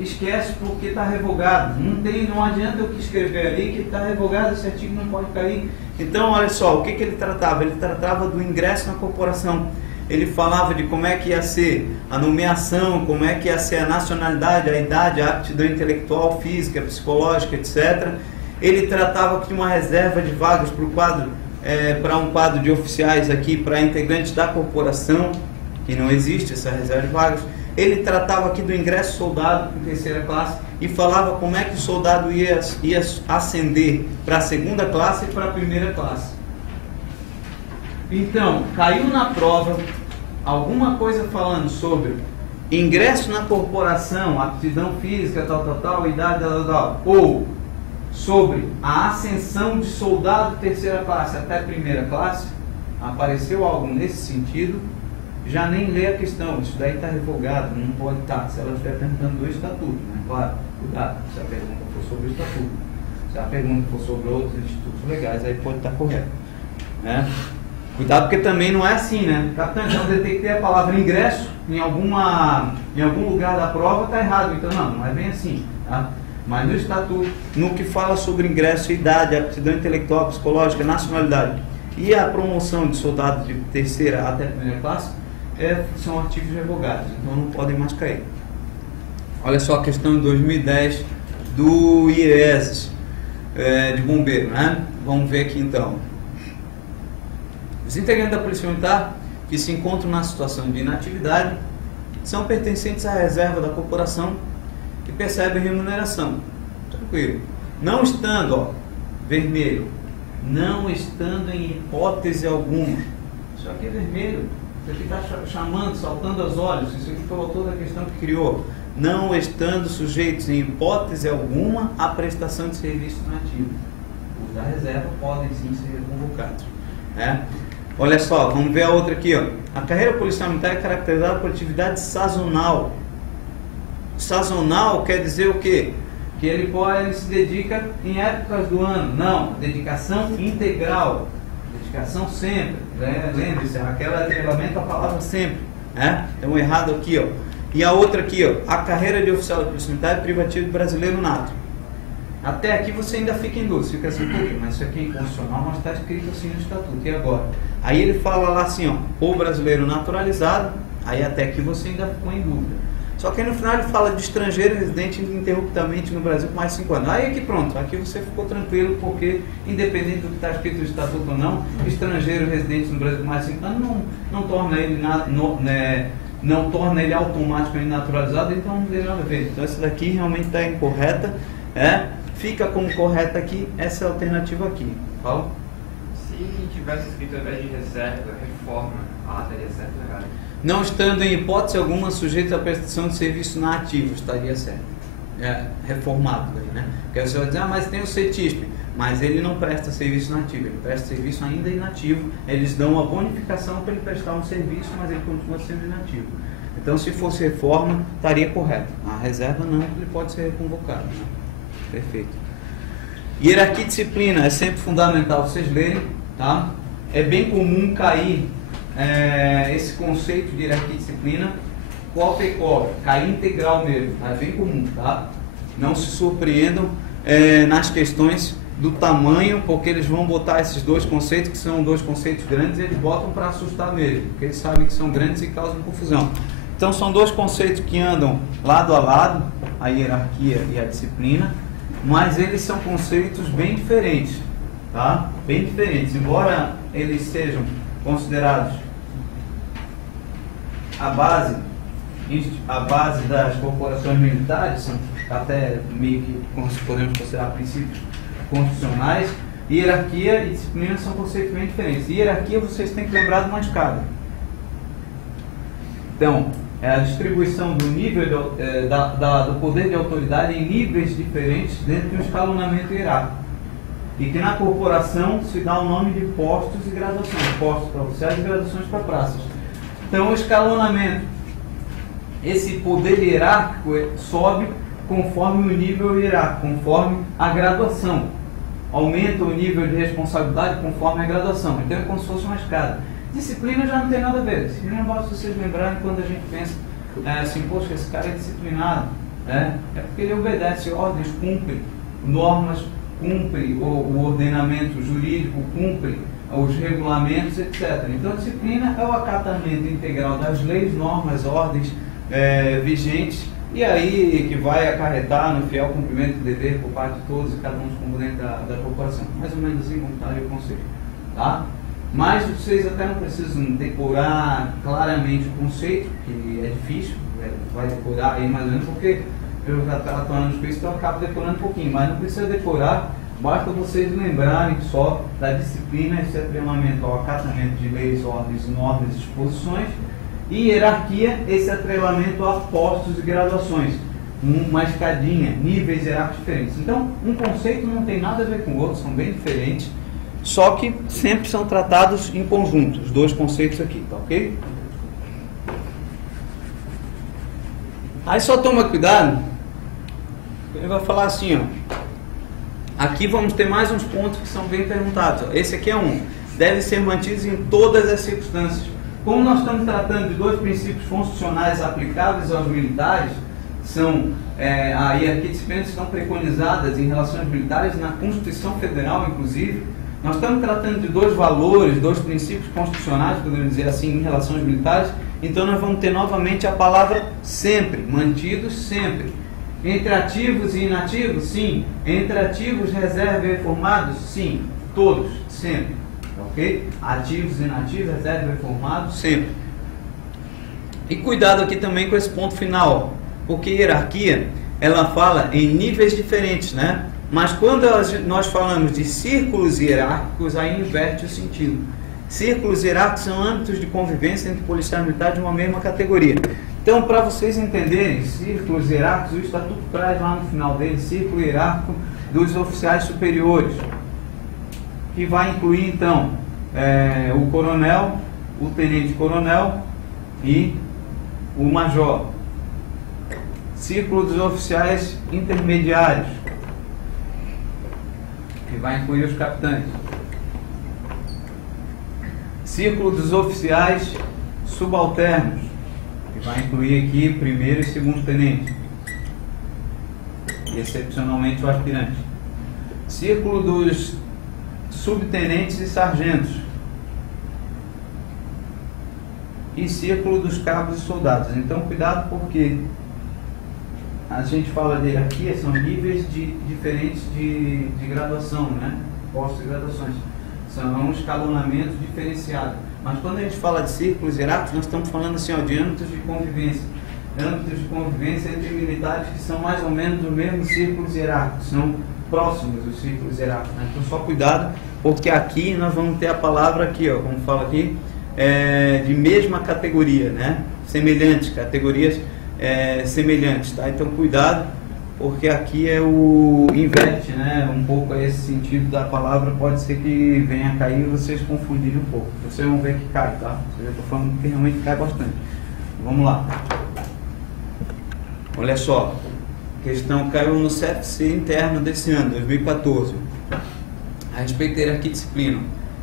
esquece porque está revogado. Não adianta eu escrever ali que está revogado, esse artigo não pode cair. Então olha só, o que ele tratava? Ele tratava do ingresso na corporação. ele falava de como é que ia ser a nomeação, como é que ia ser a nacionalidade, a idade, a aptidão intelectual, física, psicológica, etc. Ele tratava aqui de uma reserva de vagas para um quadro de oficiais aqui, para integrantes da corporação, que não existe essa reserva de vagas. Ele tratava aqui do ingresso soldado com terceira classe e falava como é que o soldado ia ascender para a segunda classe e para a primeira classe. Então, caiu na prova alguma coisa falando sobre ingresso na corporação, aptidão física, tal, idade, tal, ou sobre a ascensão de soldado terceira classe até primeira classe, apareceu algo nesse sentido, já nem lê a questão, isso daí está revogado, não pode estar, se ela estiver perguntando do estatuto, né? Claro, cuidado, se a pergunta for sobre o estatuto, se a pergunta for sobre outros institutos legais, aí pode estar correto, né? Cuidado, porque também não é assim, né? Capitão, então tem que ter a palavra ingresso em algum lugar da prova, está errado, então não é bem assim, tá? Mas no estatuto, no que fala sobre ingresso, idade, aptidão intelectual, psicológica, nacionalidade e a promoção de soldados de terceira até primeira classe, são artigos revogados, então não podem mais cair. Olha só a questão de 2010 do IES de bombeiro, né? Vamos ver aqui então. Os integrantes da Polícia Militar que se encontram na situação de inatividade são pertencentes à reserva da corporação que percebem remuneração. Tranquilo. Não estando, vermelho, não estando em hipótese alguma. Isso aqui é vermelho. Isso aqui está chamando, saltando aos olhos. Isso aqui foi toda a questão que criou. Não estando sujeitos em hipótese alguma à prestação de serviço nativo. Os da reserva podem sim ser convocados. Olha só, vamos ver a outra aqui. A carreira policial militar é caracterizada por atividade sazonal. Sazonal quer dizer o quê? Que ele se dedica em épocas do ano. Não, dedicação integral. Dedicação sempre. Lembre-se, aquela atrelamento a palavra sempre. Então errado aqui, E a outra aqui, a carreira de oficial da Polícia Militar é privativo de brasileiro nato. Até aqui você ainda fica em dúvida, fica assim, mas isso aqui é inconstitucional, mas está escrito assim no estatuto. E agora? Aí ele fala lá assim, o brasileiro naturalizado, aí até aqui você ainda ficou em dúvida. Só que aí no final ele fala de estrangeiro residente ininterruptamente no Brasil por mais de 5 anos. Aí aqui pronto, aqui você ficou tranquilo, porque independente do que está escrito no estatuto ou não, estrangeiro residente no Brasil por mais de 5 anos não torna ele não torna ele automaticamente naturalizado, então não tem nada a ver. Então essa daqui realmente está incorreta, fica como correta aqui, essa alternativa aqui. Fala? Se tivesse escrito ao invés de reserva, reforma, teria certo ou errado? Não estando em hipótese alguma sujeito à prestação de serviço na ativa, estaria certo. Reformado daí, né? Porque você vai dizer, mas tem o CETISP, mas ele não presta serviço nativo, ele presta serviço ainda inativo, eles dão uma bonificação para ele prestar um serviço, mas ele continua sendo inativo. Então, se fosse reforma, estaria correto. A reserva não, ele pode ser convocado. Perfeito. Hierarquia e disciplina é sempre fundamental vocês lerem, tá? É bem comum cair esse conceito de hierarquia e disciplina, cair integral mesmo, tá? É bem comum, tá? Não se surpreendam nas questões do tamanho, porque eles vão botar esses dois conceitos, que são dois conceitos grandes, e eles botam para assustar mesmo, porque eles sabem que são grandes e causam confusão. Então são dois conceitos que andam lado a lado, a hierarquia e a disciplina, mas eles são conceitos bem diferentes, tá? Bem diferentes, embora eles sejam considerados a base das corporações militares, são até meio que podemos considerar princípios constitucionais. Hierarquia e disciplina são conceitos bem diferentes. Hierarquia vocês têm que lembrar de uma escada. Então, é a distribuição do nível do poder de autoridade em níveis diferentes dentro de um escalonamento hierárquico. E que na corporação se dá o nome de postos e graduações. Postos para oficiais e graduações para praças. Então, o escalonamento, esse poder hierárquico sobe conforme o nível hierárquico, conforme a graduação. Aumenta o nível de responsabilidade conforme a graduação. Então é como se fosse uma escada. Disciplina já não tem nada a ver. Disciplina basta vocês lembrarem quando a gente pensa assim, poxa, esse cara é disciplinado. É porque ele obedece ordens, cumpre normas, cumpre o ordenamento jurídico, cumpre os regulamentos, etc. Então, a disciplina é o acatamento integral das leis, normas, ordens vigentes, e aí que vai acarretar no fiel cumprimento do dever por parte de todos e cada um dos componentes da população. Mais ou menos assim como está ali o conceito. Tá? Mas vocês até não precisam decorar claramente o conceito, que é difícil, vai decorar aí mais ou menos, porque eu já estava atuando com isso, então eu acabo decorando um pouquinho, mas não precisa decorar, basta vocês lembrarem só da disciplina, esse atrelamento ao acatamento de leis, ordens, normas e disposições, e hierarquia, esse atrelamento a postos e graduações, uma escadinha, níveis hierárquicos diferentes. Então, um conceito não tem nada a ver com o outro, são bem diferentes, só que sempre são tratados em conjunto, os dois conceitos aqui, tá ok? Aí só toma cuidado, ele vai falar assim, ó, aqui vamos ter mais uns pontos que são bem perguntados, ó. Esse aqui é um, deve ser mantido em todas as circunstâncias. Como nós estamos tratando de dois princípios funcionais aplicáveis aos militares, são a hierarquia de disciplinas que estão preconizadas em relação aos militares na Constituição Federal, inclusive. Nós estamos tratando de dois valores, dois princípios constitucionais, podemos dizer assim, em relação aos militares. Então nós vamos ter novamente a palavra sempre, mantidos sempre. Entre ativos e inativos, sim. Entre ativos, reserva e reformados, sim. Todos, sempre. Ok? Ativos e inativos, reserva e reformados, sempre. E cuidado aqui também com esse ponto final, porque hierarquia, ela fala em níveis diferentes, né? Mas quando nós falamos de círculos hierárquicos, aí inverte o sentido. Círculos hierárquicos são âmbitos de convivência entre policiais militares de uma mesma categoria. Então, para vocês entenderem, círculos hierárquicos, o Estatuto traz lá no final dele, círculo hierárquico dos oficiais superiores, que vai incluir, então, o coronel, o tenente-coronel e o major. Círculo dos oficiais intermediários, que vai incluir os capitães. Círculo dos oficiais subalternos, que vai incluir aqui primeiro e segundo tenente, e excepcionalmente o aspirante. Círculo dos subtenentes e sargentos, e círculo dos cabos e soldados. Então cuidado, porque a gente fala de hierarquia, são níveis diferentes de graduação, né? Postos e graduações. São escalonamentos diferenciados. Mas quando a gente fala de círculos hierárquicos, nós estamos falando assim, ó, de âmbitos de convivência. Âmbitos de convivência entre militares que são mais ou menos dos mesmos círculos hierárquicos, são próximos dos círculos hierárquicos, né? Então só cuidado, porque aqui nós vamos ter a palavra aqui, ó, como fala aqui, de mesma categoria, né? Semelhantes, categorias semelhantes, tá? Então cuidado, porque aqui o inverte, né? Um pouco esse sentido da palavra, pode ser que venha a cair e vocês confundirem um pouco. Vocês vão ver que cai, tá? Eu já estou falando que realmente cai bastante. Vamos lá. Olha só, a questão caiu no CFC interno desse ano, 2014. A respeito da hierarquia e disciplina.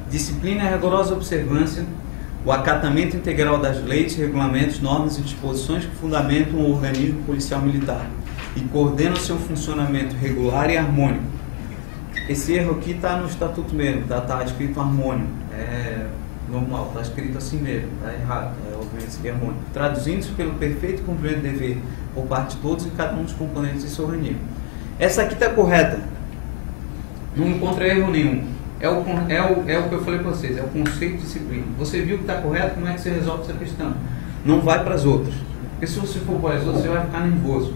Disciplina é a rigorosa observância, o acatamento integral das leis, regulamentos, normas e disposições que fundamentam o organismo policial militar e coordenam seu funcionamento regular e harmônico. Esse erro aqui está no estatuto mesmo, tá escrito harmônico, é normal, está escrito assim mesmo, está errado, obviamente isso aqui é harmônico. Traduzindo-se pelo perfeito cumprimento de dever por parte de todos e cada um dos componentes desse organismo. Essa aqui está correta, não encontra erro nenhum. É o que eu falei para vocês, é o conceito de disciplina. Você viu que está correto, como é que você resolve essa questão? Não vai para as outras. Porque se você for para as outras, você vai ficar nervoso.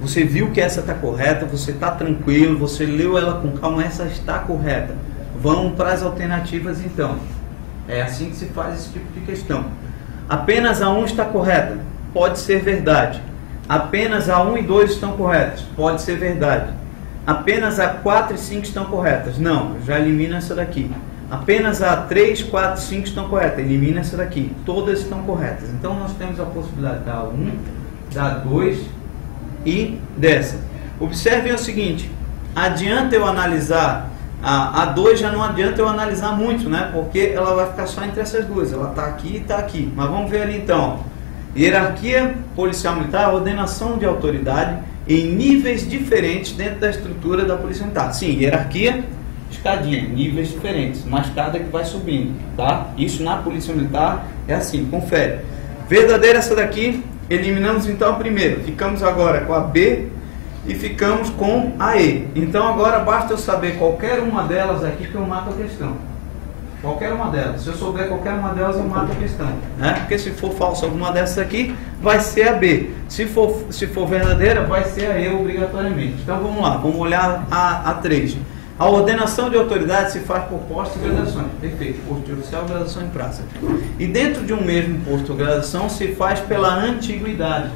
Você viu que essa está correta, você está tranquilo, você leu ela com calma, essa está correta. Vamos para as alternativas então. É assim que se faz esse tipo de questão. Apenas a 1 está correta, pode ser verdade. Apenas a 1 e 2 estão corretas, pode ser verdade. Apenas a 4 e 5 estão corretas. Não, já elimina essa daqui. Apenas a 3, 4 e 5 estão corretas. Elimina essa daqui. Todas estão corretas. Então nós temos a possibilidade da 1, da 2 e dessa. Observem o seguinte. Adianta eu analisar a 2, já não adianta eu analisar muito, né? Porque ela vai ficar só entre essas duas. Ela está aqui e está aqui. Mas vamos ver ali então. Hierarquia policial militar, ordenação de autoridade em níveis diferentes dentro da estrutura da Polícia Militar. Sim, hierarquia escadinha, níveis diferentes, uma escada que vai subindo, tá? Isso na Polícia Militar é assim, confere. Verdadeira essa daqui, eliminamos então a primeira, ficamos agora com a B e ficamos com a E. Então agora basta eu saber qualquer uma delas aqui que eu mato a questão. Qualquer uma delas, se eu souber qualquer uma delas eu mato a questão, né? Porque se for falsa alguma dessas aqui, vai ser a B. Se for verdadeira, vai ser a E obrigatoriamente. Então vamos lá, vamos olhar a 3. A ordenação de autoridade se faz por postos e graduações. Perfeito, posto de oficial, graduação em praça. E dentro de um mesmo posto ou graduação se faz pela antiguidade.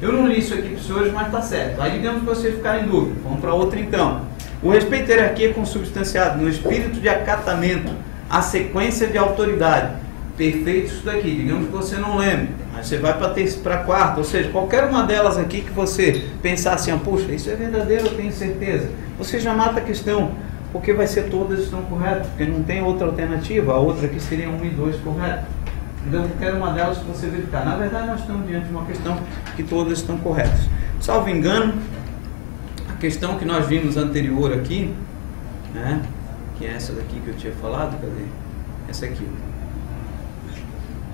Eu não li isso aqui para os senhores, mas está certo. Aí digamos que vocês ficarem em dúvida. Vamos para outra então. O respeito à hierarquia é consubstanciado no espírito de acatamento, a sequência de autoridade. Perfeito isso daqui. Digamos que você não lembra. Aí você vai para a quarta. Ou seja, qualquer uma delas aqui que você pensar assim, puxa, isso é verdadeiro, eu tenho certeza. Você já mata a questão, porque vai ser todas estão corretas, porque não tem outra alternativa, a outra aqui seria 1 e 2 corretas. Então eu quero uma delas que você verificar. Na verdade nós estamos diante de uma questão que todas estão corretas. Salvo engano, a questão que nós vimos anterior aqui, né, que é essa daqui que eu tinha falado, cadê? Essa aqui.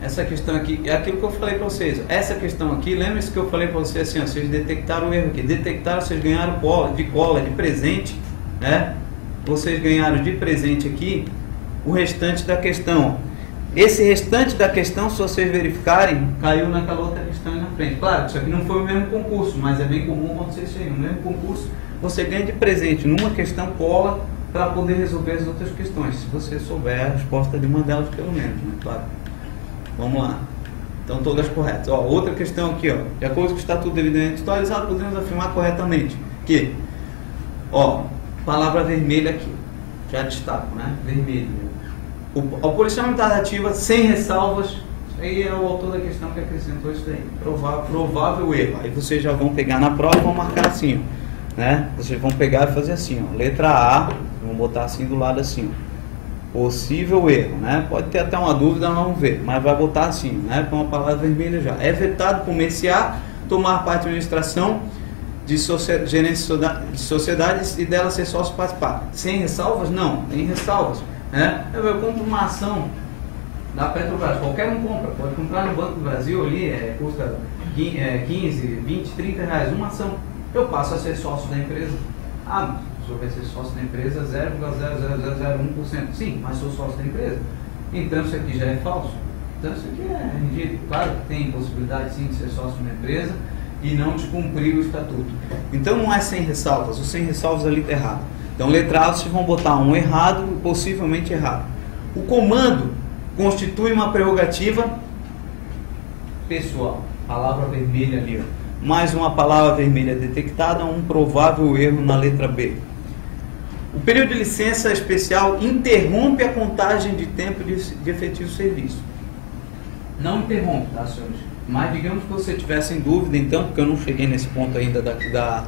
Essa questão aqui, é aquilo que eu falei para vocês. Essa questão aqui, lembre-se que eu falei para vocês assim, ó, vocês detectaram o erro aqui. Detectaram, vocês ganharam cola, de presente, né? Vocês ganharam de presente aqui o restante da questão. Esse restante da questão, se vocês verificarem, caiu naquela outra questão aí na frente. Claro, isso aqui não foi o mesmo concurso, mas é bem comum acontecer isso aí. No mesmo concurso, você ganha de presente numa questão cola para poder resolver as outras questões. Se você souber a resposta de uma delas, pelo menos, né? Claro. Vamos lá. Então, todas corretas. Ó, outra questão aqui, ó. De acordo com o Estatuto devidamente atualizado, podemos afirmar corretamente que, ó, palavra vermelha aqui. Já destaco, né? Vermelho. A policial militar ativa sem ressalvas. Isso aí é o autor da questão que acrescentou isso daí. Provável erro. Aí vocês já vão pegar na prova e vão marcar assim, ó, né? Vocês vão pegar e fazer assim, ó. Letra A, vão botar assim do lado assim, ó. Possível erro, né? Pode ter até uma dúvida, vamos ver, mas vai botar assim, né? Com a palavra vermelha já. É vetado comerciar, tomar parte em administração de gerência de sociedades e dela ser sócio participar. Sem ressalvas? Não, tem ressalvas, né? Eu compro uma ação da Petrobras, qualquer um compra, pode comprar no Banco do Brasil ali, custa 15, 20, 30 reais uma ação. Eu passo a ser sócio da empresa. O senhor vai ser sócio da empresa 0,00001%. Sim, mas sou sócio da empresa. Então isso aqui já é falso. Então isso aqui é ridículo. Claro que tem possibilidade sim de ser sócio de uma empresa e não descumprir o estatuto. Então não é sem ressalvas. O sem ressalvas ali está errado. Então letra A vocês vão botar um errado e possivelmente errado. O comando constitui uma prerrogativa pessoal. Palavra vermelha ali, ó. Mais uma palavra vermelha detectada, um provável erro na letra B. O período de licença especial interrompe a contagem de tempo de efetivo serviço. Não interrompe, tá, senhores? Mas digamos que você tivesse em dúvida, então, porque eu não cheguei nesse ponto ainda da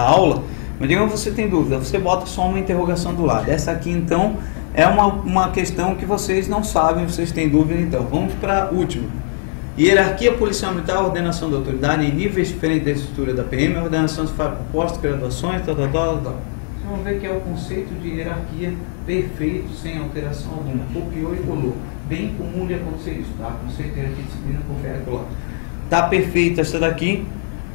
aula, mas digamos que você tem dúvida, você bota só uma interrogação do lado. Essa aqui, então, é uma questão que vocês não sabem, vocês têm dúvida, então. Vamos para a última. Hierarquia policial militar, ordenação da autoridade em níveis diferentes da estrutura da PM, ordenação de postos, graduações, tal. Vocês vão ver que é o conceito de hierarquia perfeito, sem alteração alguma. Copiou e colou. Bem comum de acontecer isso, tá? Conceito de hierarquia, disciplina, confere e colar. Tá perfeita essa daqui,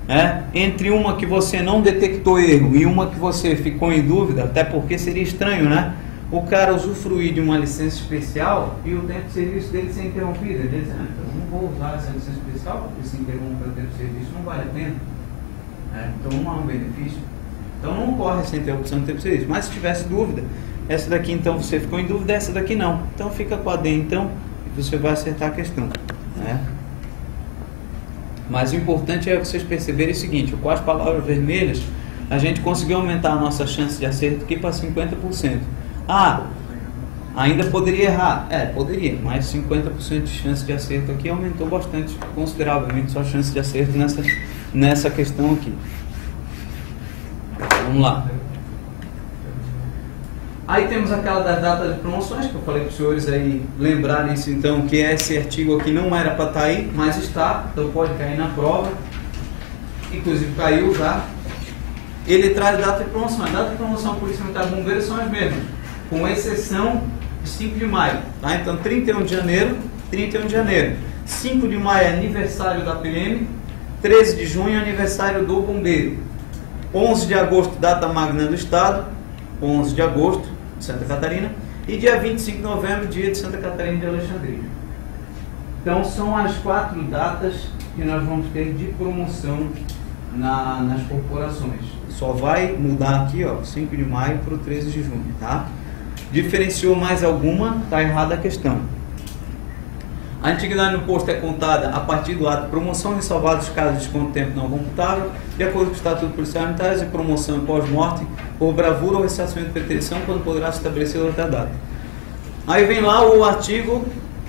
né? Entre uma que você não detectou erro e uma que você ficou em dúvida, até porque seria estranho, né? O cara usufruir de uma licença especial e o tempo de serviço dele ser interrompido. Ele diz, então eu não vou usar essa licença especial porque se interromper o tempo de serviço não vale a pena. Então não há um benefício. Então não ocorre essa interrupção do tempo de serviço. Mas se tivesse dúvida, essa daqui então você ficou em dúvida, essa daqui não. Então fica com a D então e você vai acertar a questão, né? Mas o importante é vocês perceberem o seguinte, com as palavras vermelhas a gente conseguiu aumentar a nossa chance de acerto aqui para 50%. Ainda poderia errar. Poderia, mas 50% de chance de acerto aqui aumentou bastante, consideravelmente, sua chance de acerto nessa questão aqui. Vamos lá. Aí temos aquela das datas de promoções, que eu falei para os senhores aí lembrarem-se então que esse artigo aqui não era para estar aí, mas está, então pode cair na prova. Inclusive caiu já. ele traz data de promoção. A data de promoção Polícia Militar e Bombeiros são as mesmas, com exceção de 5 de maio. Tá? Então, 31 de janeiro, 31 de janeiro. 5 de maio é aniversário da PM, 13 de junho é aniversário do Bombeiro. 11 de agosto, data magna do Estado, 11 de agosto, de Santa Catarina. E dia 25 de novembro, dia de Santa Catarina de Alexandria. Então, são as 4 datas que nós vamos ter de promoção nas corporações. Só vai mudar aqui, ó, 5 de maio para o 13 de junho, tá? Diferenciou mais alguma, tá errada a questão. A antiguidade no posto é contada a partir do ato de promoção, ressalvados os casos de desconto de tempo não computável, de acordo com o Estatuto Policial Militar, de promoção e pós-morte, por bravura ou ressarcimento de preterição, quando poderá se estabelecer outra data. Aí vem lá o artigo,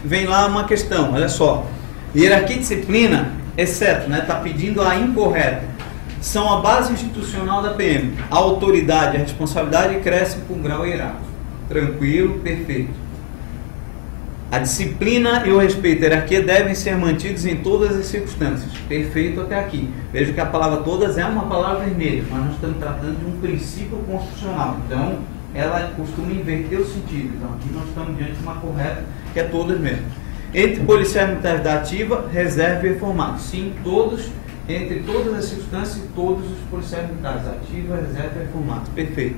vem lá uma questão, olha só. Hierarquia e disciplina, exceto, né, está pedindo a incorreta, são a base institucional da PM. A autoridade e a responsabilidade crescem com grau hierárquico. Tranquilo, perfeito. A disciplina e o respeito à hierarquia devem ser mantidos em todas as circunstâncias. Perfeito até aqui. Veja que a palavra todas é uma palavra vermelha, mas nós estamos tratando de um princípio constitucional. Então, ela costuma inverter o sentido. Então, aqui nós estamos diante de uma correta, que é todas mesmo. Entre policiais militares da ativa, reserva e reformados. Sim, todos, entre todas as circunstâncias, todos os policiais militares, ativa, reserva e reformados. Perfeito.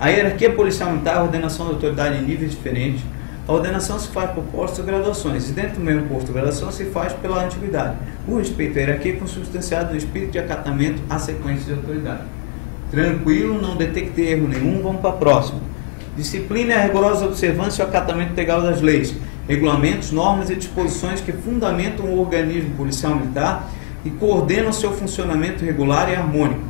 A hierarquia policial militar, a ordenação da autoridade em níveis diferentes. A ordenação se faz por postos ou graduações, e dentro do mesmo posto ou graduação se faz pela antiguidade. O respeito à hierarquia é consubstanciado no espírito de acatamento à sequência de autoridade. Tranquilo, não detectei erro nenhum, vamos para a próxima. Disciplina é a rigorosa observância e o acatamento integral das leis, regulamentos, normas e disposições que fundamentam o organismo policial militar e coordenam seu funcionamento regular e harmônico,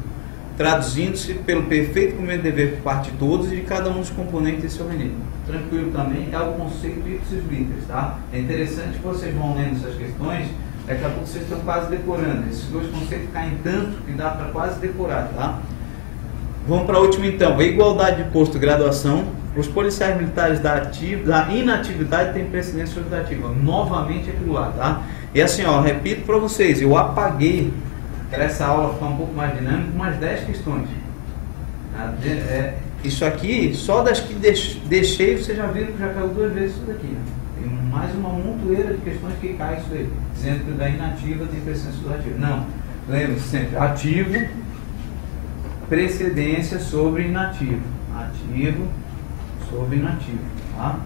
traduzindo-se pelo perfeito cumprimento de dever por parte de todos e de cada um dos componentes desse organismo. Tranquilo também é o conceito de ipsis literis, tá? É interessante que vocês vão lendo essas questões, daqui a pouco vocês estão quase decorando. Esses dois conceitos caem tanto que dá para quase decorar, tá? Vamos para a última então. A igualdade de posto e graduação. Os policiais militares da inatividade têm precedência sobre a ativa. Novamente aquilo lá, tá? E assim, ó, repito para vocês, eu apaguei, para essa aula ficar um pouco mais dinâmica, umas 10 questões. Isso aqui, só das que deixei, vocês já viram que já caiu 2 vezes isso daqui, né? Tem mais uma montoeira de questões que cai isso aí, dizendo que da inativa tem precedência sobre a ativa. Não, lembre-se sempre, ativo, precedência sobre inativo. Ativo sobre inativo, tá?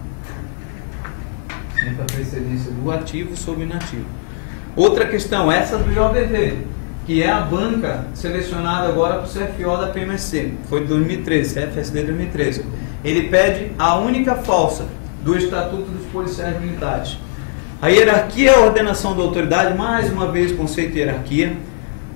Sempre a precedência do ativo sobre inativo. Outra questão, essa do IOBV, que é a banca selecionada agora para o CFO da PMSC, foi de 2013, CFSD 2013. Ele pede a única falsa do Estatuto dos Policiais Militares. A hierarquia é a ordenação da autoridade, mais uma vez conceito de hierarquia,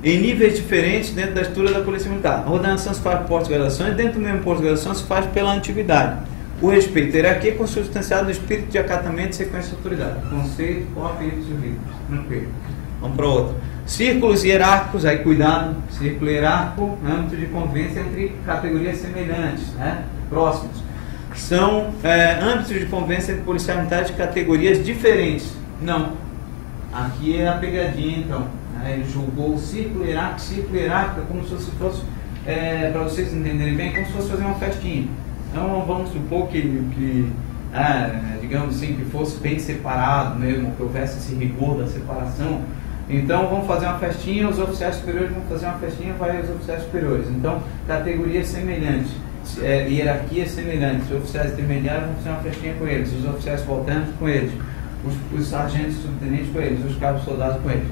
em níveis diferentes dentro da estrutura da Polícia Militar. A ordenação se faz por posto de graduação e dentro do mesmo posto de graduação se faz pela antiguidade. O respeito à hierarquia é consubstanciado no espírito de acatamento e sequência de autoridade. Conceito, cópia e livros. Tranquilo. Vamos para outro. Círculos hierárquicos, aí cuidado, círculo hierárquico, âmbito de convivência entre categorias semelhantes, né? Próximos. São âmbitos de convivência entre policiais militares de categorias diferentes. Não. Aqui é a pegadinha, então. Ele julgou o círculo hierárquico é como se fosse, para vocês entenderem bem, como se fosse fazer uma festinha. Então vamos supor que digamos assim, que fosse bem separado mesmo, que houvesse esse rigor da separação. Então vamos fazer uma festinha, os oficiais superiores vão fazer uma festinha, vai os oficiais superiores. Então, categorias semelhantes, hierarquias semelhantes, os oficiais intermediários vão fazer uma festinha com eles, os oficiais subalternos com eles, os sargentos subtenentes com eles, os cabos soldados com eles.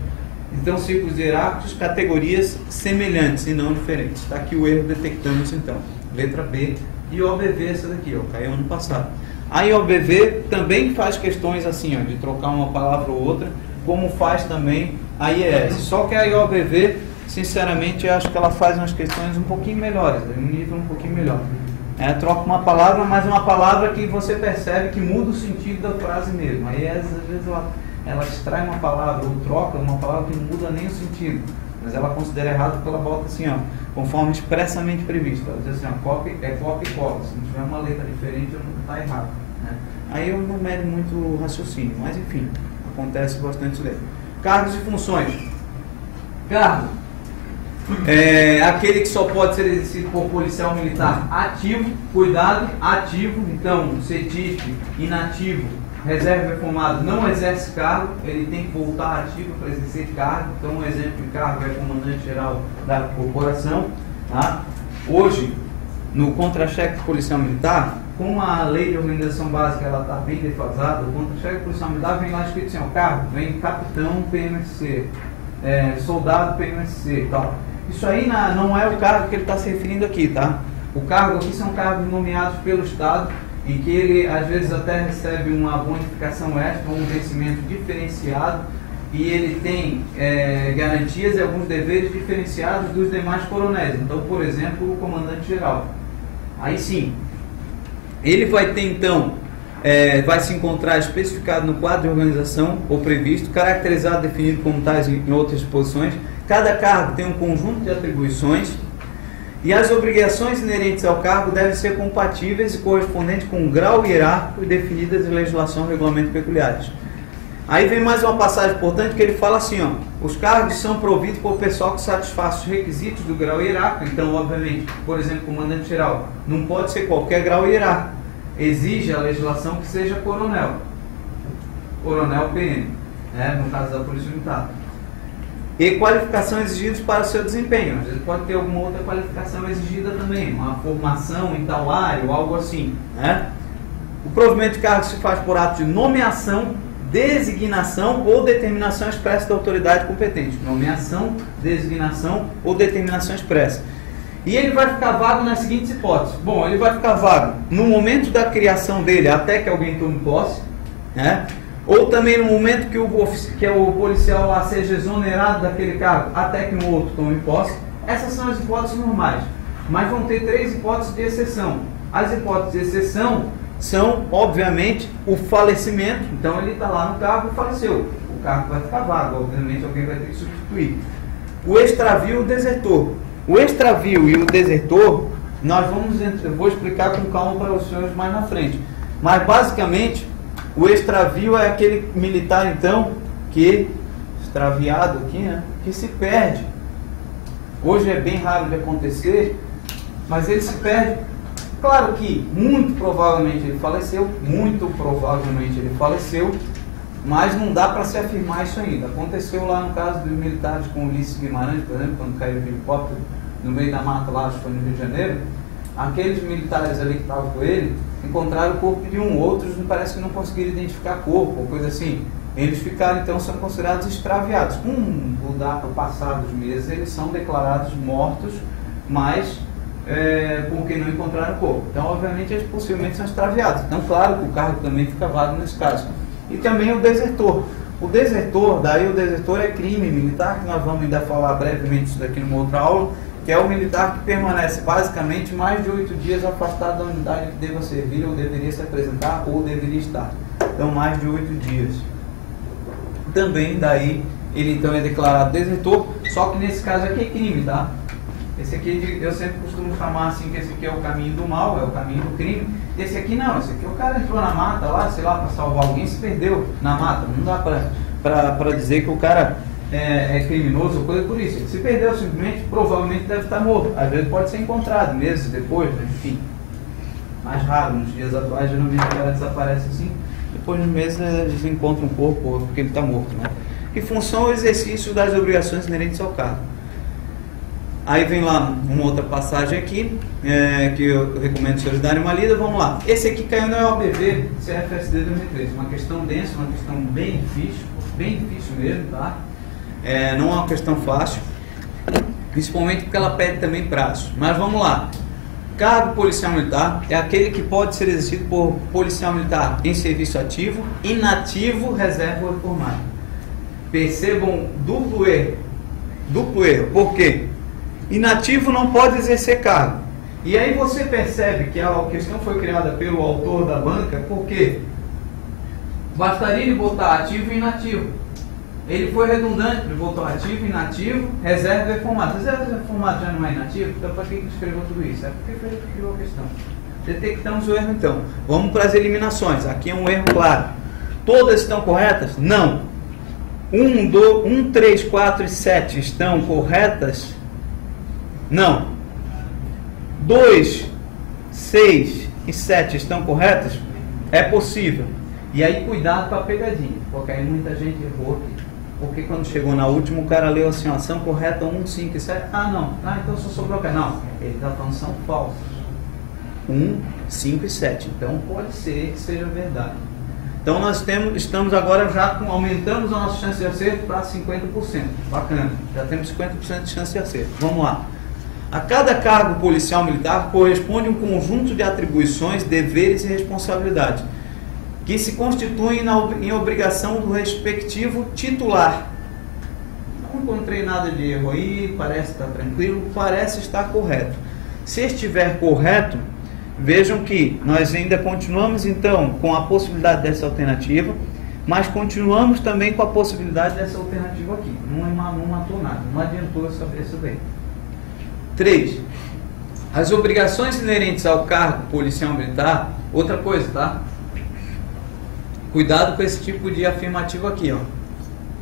Então, círculos hierárquicos, categorias semelhantes e não diferentes. Está aqui o erro, detectamos então. Letra B. IOBV essa daqui, ó, caiu ano passado. A IOBV também faz questões assim, ó, de trocar uma palavra ou outra, como faz também a IES. Só que a IOBV, sinceramente, eu acho que ela faz umas questões um pouquinho melhores, um nível um pouquinho melhor. Troca uma palavra, mas uma palavra que você percebe que muda o sentido da frase mesmo. A IES, às vezes, ela extrai uma palavra ou troca uma palavra que não muda nem o sentido, mas ela considera errado porque ela bota assim, ó, conforme expressamente previsto. Ela diz assim, ó, cópia e cola. Se não tiver uma letra diferente, não está errado, né? Aí eu não medo muito raciocínio, mas enfim, acontece bastante isso daí. Cargos e funções. Cargo. Aquele que só pode ser exercido por policial militar ativo, cuidado, ativo, então CETIF, inativo, reserva reformado, não exerce cargo, ele tem que voltar ativo para exercer cargo. Então um exemplo de cargo é comandante-geral da corporação. Tá? Hoje, no contra-cheque policial militar, com a lei de organização básica, ela está bem defasada. O contra-cheque policial militar vem lá escrito assim, o cargo vem capitão PMSC, soldado PMSC e tal. Isso aí não é o cargo que ele está se referindo aqui, tá? O cargo aqui são cargos nomeados pelo Estado e que ele às vezes até recebe uma bonificação extra, um vencimento diferenciado, e ele tem garantias e alguns deveres diferenciados dos demais coronéis. Então, por exemplo, o comandante-geral. Aí sim, ele vai ter então, vai se encontrar especificado no quadro de organização ou previsto, caracterizado, definido como tais em outras disposições. Cada cargo tem um conjunto de atribuições e as obrigações inerentes ao cargo devem ser compatíveis e correspondentes com o grau hierárquico definidas em legislação e regulamentos peculiares. Aí vem mais uma passagem importante que ele fala assim, ó, os cargos são providos por pessoal que satisfaz os requisitos do grau hierárquico. Então, obviamente, por exemplo, comandante-geral, não pode ser qualquer grau hierárquico. Exige a legislação que seja coronel PM, no caso da Polícia Militar. E qualificação exigidas para o seu desempenho. Às vezes pode ter alguma outra qualificação exigida também, uma formação em tal área ou algo assim. O provimento de cargo se faz por ato de nomeação, designação ou determinação expressa da autoridade competente. Nomeação, designação ou determinação expressa. E ele vai ficar vago nas seguintes hipóteses. Bom, ele vai ficar vago no momento da criação dele até que alguém tome posse, ou também no momento que o policial lá seja exonerado daquele cargo até que um outro tome posse. Essas são as hipóteses normais. Mas vão ter 3 hipóteses de exceção. As hipóteses de exceção são, obviamente, o falecimento. Então ele está lá no cargo e faleceu. O cargo vai ficar vago, obviamente alguém vai ter que substituir. O extravio e o desertor. O extravio e o desertor, eu vou explicar com calma para os senhores mais na frente. Mas basicamente, o extravio é aquele militar então que, extraviado aqui, que se perde. Hoje é bem raro de acontecer, mas ele se perde. Claro que muito provavelmente ele faleceu, mas não dá para se afirmar isso ainda. Aconteceu lá no caso dos militares com Ulisses Guimarães, por exemplo, quando caiu o helicóptero no meio da mata lá, acho que foi no Rio de Janeiro. Aqueles militares ali que estavam com ele encontraram o corpo de outros parece que não conseguiram identificar corpo ou coisa assim. Eles ficaram, então, são considerados extraviados. Com o passar dos meses, eles são declarados mortos, mas porque não encontraram o corpo. Então, obviamente, eles possivelmente são extraviados. Então, claro que o cargo também fica vago nesse caso. E também o desertor. O desertor é crime militar, que nós vamos ainda falar brevemente isso daqui numa outra aula, que é o militar que permanece basicamente mais de 8 dias afastado da unidade que deva servir, ou deveria se apresentar, ou deveria estar. Então, mais de 8 dias. Também, daí, ele então é declarado desertor, só que nesse caso aqui é crime, tá? Esse aqui eu sempre costumo chamar assim, que esse aqui é o caminho do mal, é o caminho do crime. Esse aqui não, esse aqui o cara entrou na mata lá, sei lá, para salvar alguém, se perdeu na mata. Não dá para dizer que o cara é criminoso ou coisa por isso. Ele se perdeu simplesmente, provavelmente deve estar morto. Às vezes pode ser encontrado meses depois, enfim. Mais raro, nos dias atuais geralmente o cara desaparece assim. Depois de meses eles encontram o corpo porque ele está morto, né? Que função o exercício das obrigações inerentes ao cargo. Aí vem lá uma outra passagem aqui, que eu recomendo os senhores darem uma lida. Vamos lá. Esse aqui caiu no OAB CFSD 2013. Uma questão densa, uma questão bem difícil mesmo, tá? Não é uma questão fácil, principalmente porque ela pede também prazo. Mas vamos lá. Cargo policial militar é aquele que pode ser exercido por policial militar em serviço ativo, inativo, reserva ou reformado. Percebam duplo erro. Por quê? Inativo não pode exercer cargo. E aí você percebe que a questão foi criada pelo autor da banca, porque bastaria ele botar ativo e inativo. Ele foi redundante, ele botou ativo, inativo, reserva e reformado. Reserva e reformado já não é inativo? Então para que ele escreveu tudo isso? É porque foi ele que criou a questão. Detectamos o erro então. Vamos para as eliminações. Aqui é um erro claro. Todas estão corretas? Não. 1, 3, 4 e 7 estão corretas? Não. 2, 6 e 7 estão corretos? É possível. E aí cuidado com a pegadinha, porque aí muita gente errou aqui. Porque quando chegou na última, o cara leu assim, ó, são corretas 1, 5 e 7. Ah, não. Ah, então só sobrou o cara. Não, ele está falando são falsas. 1, 5 e 7. Então pode ser que seja verdade. Então nós estamos agora já aumentamos a nossa chance de acerto para 50%. Bacana. Já temos 50% de chance de acerto. Vamos lá. A cada cargo policial militar corresponde um conjunto de atribuições, deveres e responsabilidades que se constituem em obrigação do respectivo titular. Não encontrei nada de erro aí, parece estar tranquilo, parece estar correto. Se estiver correto, vejam que nós ainda continuamos então com a possibilidade dessa alternativa, mas continuamos também com a possibilidade dessa alternativa aqui. Não matou nada, não adiantou eu saber isso bem. 3. As obrigações inerentes ao cargo policial militar, outra coisa, tá? Cuidado com esse tipo de afirmativo aqui, ó.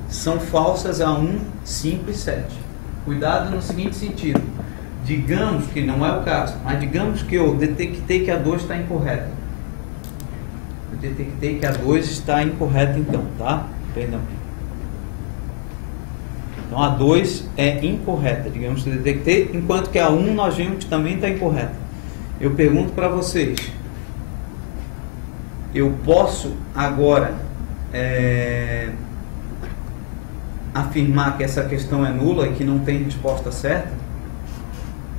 São falsas a 1, 5 e 7. Cuidado no seguinte sentido. Digamos que não é o caso, mas digamos que eu detectei que a 2 está incorreta. Eu detectei que a 2 está incorreta então, tá? Perdão. Então a 2 é incorreta, digamos que eu detectei, enquanto que a 1 nós vimos que também está incorreta. Eu pergunto para vocês, eu posso agora afirmar que essa questão é nula e que não tem resposta certa?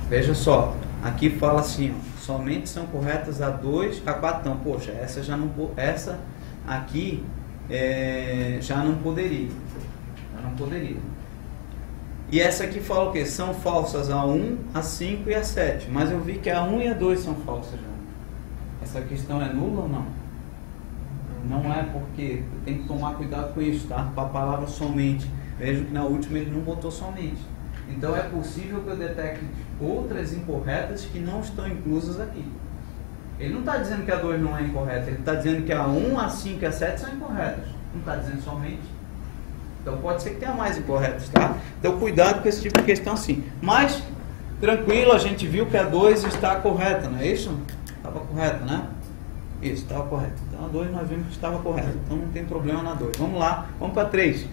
Veja só, aqui fala assim, ó, somente são corretas a 2, a 4 não. Poxa, essa aqui já não poderia. Já não poderia. E essa aqui fala o quê? São falsas a 1, a 5 e a 7. Mas eu vi que a 1 e a 2 são falsas já. Essa questão é nula ou não? Não é, porque tem que tomar cuidado com isso, tá? Com a palavra somente. Veja que na última ele não botou somente. Então é possível que eu detecte outras incorretas que não estão inclusas aqui. Ele não está dizendo que a 2 não é incorreta, ele está dizendo que a 1, a 5 e a 7 são incorretas. Não está dizendo somente. Então pode ser que tenha mais incorretas, tá? Então cuidado com esse tipo de questão assim. Mas, tranquilo, a gente viu que a 2 está correta, não é isso? Estava correta, né? Isso, estava correto. Então a 2 nós vimos que estava correta. Então não tem problema na 2. Vamos lá, vamos para 3.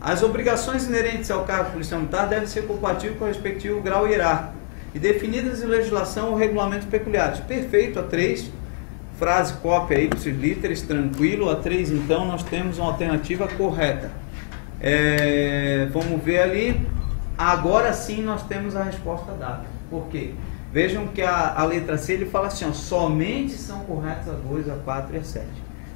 As obrigações inerentes ao cargo policial militar devem ser compatíveis com o respectivo grau hierárquico e definidas em legislação ou regulamentos peculiares. Perfeito, a 3. Frase cópia aí, ipsis literis, tranquilo. A 3, então, nós temos uma alternativa correta. Vamos ver ali. Agora sim nós temos a resposta dada. Por quê? Vejam que a letra C ele fala assim, ó, somente são corretas a 2, a 4 e a 7.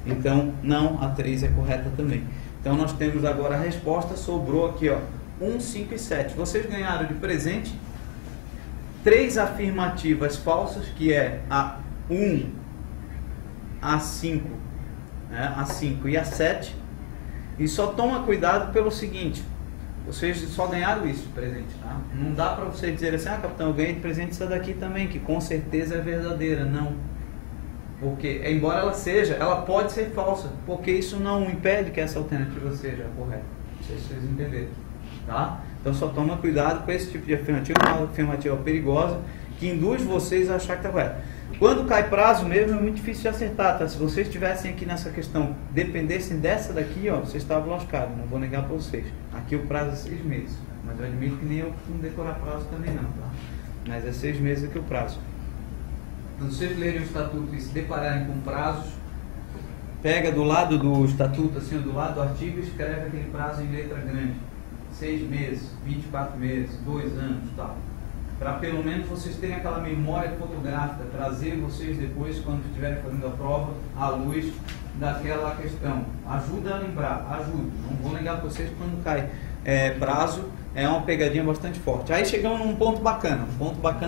Então, não, a 3 é correta também. Então, nós temos agora a resposta, sobrou aqui, ó, 1, 5 e 7. Vocês ganharam de presente 3 afirmativas falsas, que é a 1, a 5, né, a 5 e a 7. E só toma cuidado pelo seguinte, vocês só ganharam isso de presente, tá? Não dá para você dizer assim, ah, capitão, eu ganhei de presente essa daqui também, que com certeza é verdadeira. Não. Porque, embora ela pode ser falsa, porque isso não impede que essa alternativa seja correta. Não sei se vocês entenderam, tá? Então só toma cuidado com esse tipo de afirmativa, uma afirmativa perigosa, que induz vocês a achar que está correto. Quando cai prazo mesmo, é muito difícil de acertar, tá? Se vocês estivessem aqui nessa questão, dependessem dessa daqui, ó, vocês estavam lascados, não vou negar para vocês. Aqui o prazo é 6 meses, mas eu admito que nem eu costumo decorar prazo também não, tá? Mas é 6 meses aqui o prazo. Então, se vocês lerem o estatuto e se depararem com prazos, pega do lado do estatuto, assim, do lado do artigo, e escreve aquele prazo em letra grande. 6 meses, 24 meses, 2 anos, tal. Para pelo menos vocês terem aquela memória fotográfica, trazer vocês depois, quando estiverem fazendo a prova, à luz daquela questão. Ajuda a lembrar, ajuda. Não vou negar para vocês que quando cai prazo, é uma pegadinha bastante forte. Aí chegamos num ponto bacana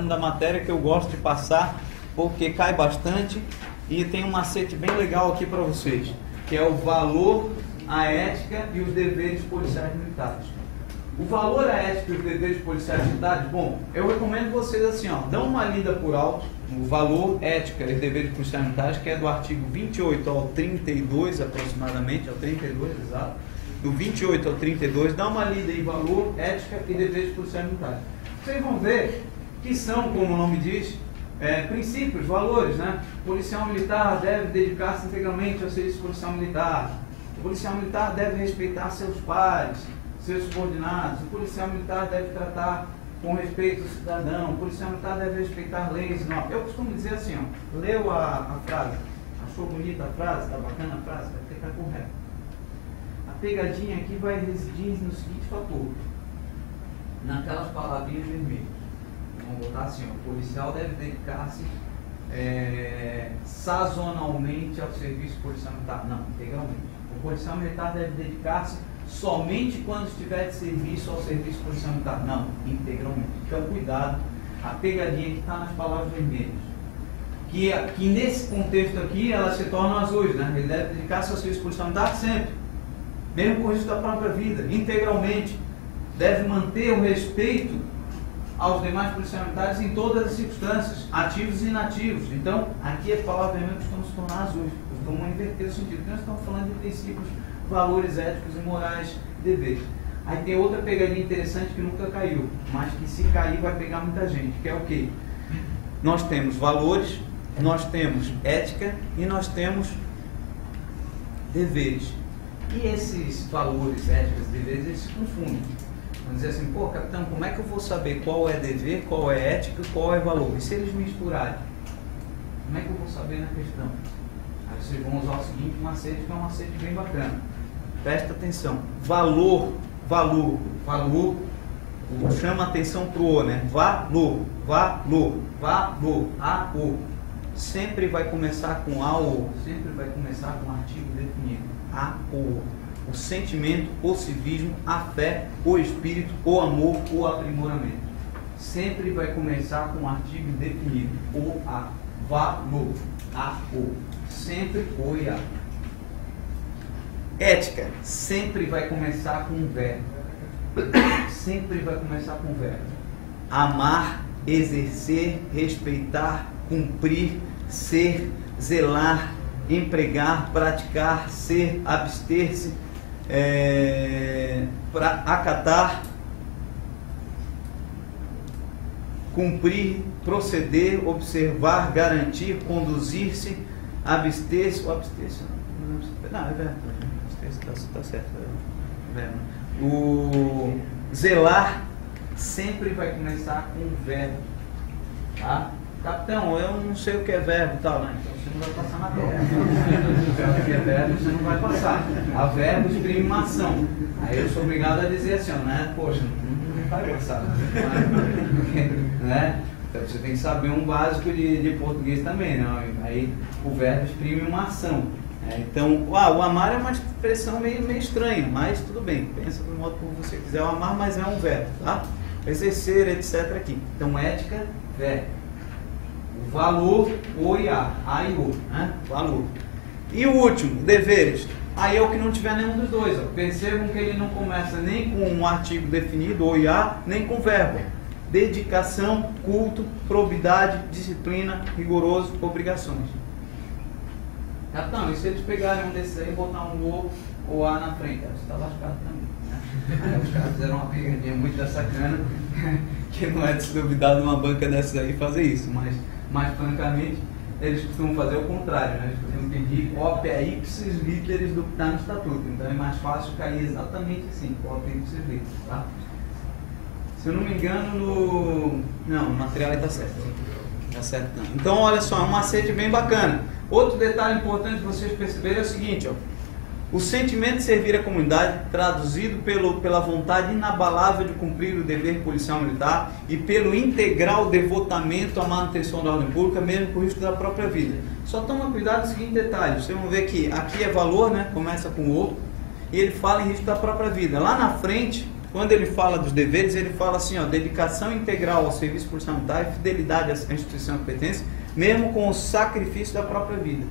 da matéria que eu gosto de passar, porque cai bastante e tem um macete bem legal aqui para vocês, que é o valor, a ética e os deveres policiais militares. O valor, a ética e os deveres policiais militares, bom, eu recomendo vocês assim, ó, dão uma lida por alto, o valor, ética e deveres policiais militares, que é do artigo 28 ao 32 aproximadamente, ao 32, exato, do 28 ao 32, dá uma lida em valor, ética e deveres policial militar. Vocês vão ver que são, como o nome diz, princípios, valores, né? O policial militar deve dedicar-se integralmente ao serviço policial militar. O policial militar deve respeitar seus pares, seus subordinados. O policial militar deve tratar com respeito ao cidadão. O policial militar deve respeitar leis e normas. Eu costumo dizer assim, ó, leu a frase, achou bonita a frase, está bacana a frase, vai ficar correto. A pegadinha aqui vai residir no seguinte fator, naquelas palavrinhas vermelhas. Vamos botar assim, ó, o policial deve dedicar-se sazonalmente ao serviço policial militar. Não, integralmente. O policial militar deve dedicar-se somente quando estiver de serviço ao serviço policial militar. Não, integralmente. Então, cuidado, a pegadinha que está nas palavras vermelhas. Que nesse contexto aqui, elas se tornam azuis, né? Ele deve dedicar-se ao serviço policial militar sempre, mesmo com o risco da própria vida, integralmente. Deve manter o respeito aos demais policiais militares em todas as circunstâncias, ativos e inativos. Então, aqui as palavras vermelhas costumam se tornar azuis, costumam inverter o sentido. Nós estamos falando de princípios, valores éticos e morais, deveres. Aí tem outra pegadinha interessante que nunca caiu, mas que se cair vai pegar muita gente, que é o quê? Nós temos valores, nós temos ética e nós temos deveres. E esses valores, éticas e deveres, eles se confundem. Vamos dizer assim, pô, capitão, como é que eu vou saber qual é dever, qual é ética e qual é valor? E se eles misturarem? Como é que eu vou saber na questão? Aí vocês vão usar o seguinte macete, que é um macete bem bacana. Presta atenção. Valor, chama atenção pro O, né? Valor, A-O. Sempre vai começar com A-O. Sempre vai começar com um artigo definido. A-O. O sentimento, o civismo, a fé, o espírito, o amor, o aprimoramento. Sempre vai começar com um artigo definido. O A. Valor. A-O. Sempre o e a. Ética. Sempre vai começar com um verbo. Sempre vai começar com um verbo. Amar, exercer, respeitar, cumprir, ser, zelar, empregar, praticar, ser, abster-se, para acatar, cumprir, proceder, observar, garantir, conduzir-se, abster-se, não, é verbo, está certo, é verbo. O zelar sempre vai começar com um verbo, tá? Capitão, eu não sei o que é verbo e tal, né? Então você não vai passar na prova. O que é verbo você não vai passar. A verbo exprime uma ação. Aí eu sou obrigado a dizer assim, né? Poxa, não vai passar. Né? Então você tem que saber um básico de português também, né? Aí o verbo exprime uma ação. Então, o amar é uma expressão meio estranha, mas tudo bem. Pensa do modo como você quiser o amar, mas é um verbo, tá? Exercer, etc. aqui. Então, ética, verbo. O valor, o e a e o, né? Valor. E o último, deveres. Aí é o que não tiver nenhum dos dois. Ó. Percebam que ele não começa nem com um artigo definido, o e a, nem com verbo. Dedicação, culto, probidade, disciplina, rigoroso, obrigações. Capitão, e se eles pegarem um desses aí e botar um O ou A na frente? Você está lascado também. Né? Aí os caras fizeram uma pegadinha muito da sacana, que não é de se duvidar de uma banca dessas aí fazer isso, mas francamente, eles costumam fazer o contrário, né? Eles costumam pedir cópia ipsis literis do que está no estatuto. Então é mais fácil cair exatamente assim, cópia ipsis literis, tá? Se eu não me engano, no material aí está certo. Tá certo, não. Então, olha só, é um macete bem bacana. Outro detalhe importante de vocês perceberem é o seguinte, ó. O sentimento de servir a comunidade, traduzido pela vontade inabalável de cumprir o dever policial militar e pelo integral devotamento à manutenção da ordem pública, mesmo com o risco da própria vida. Só toma cuidado no seguinte detalhe, vocês vão ver que aqui é valor, né? Começa com o, e ele fala em risco da própria vida. Lá na frente, quando ele fala dos deveres, ele fala assim, ó, dedicação integral ao serviço policial militar e fidelidade à instituição que pertence, mesmo com o sacrifício da própria vida.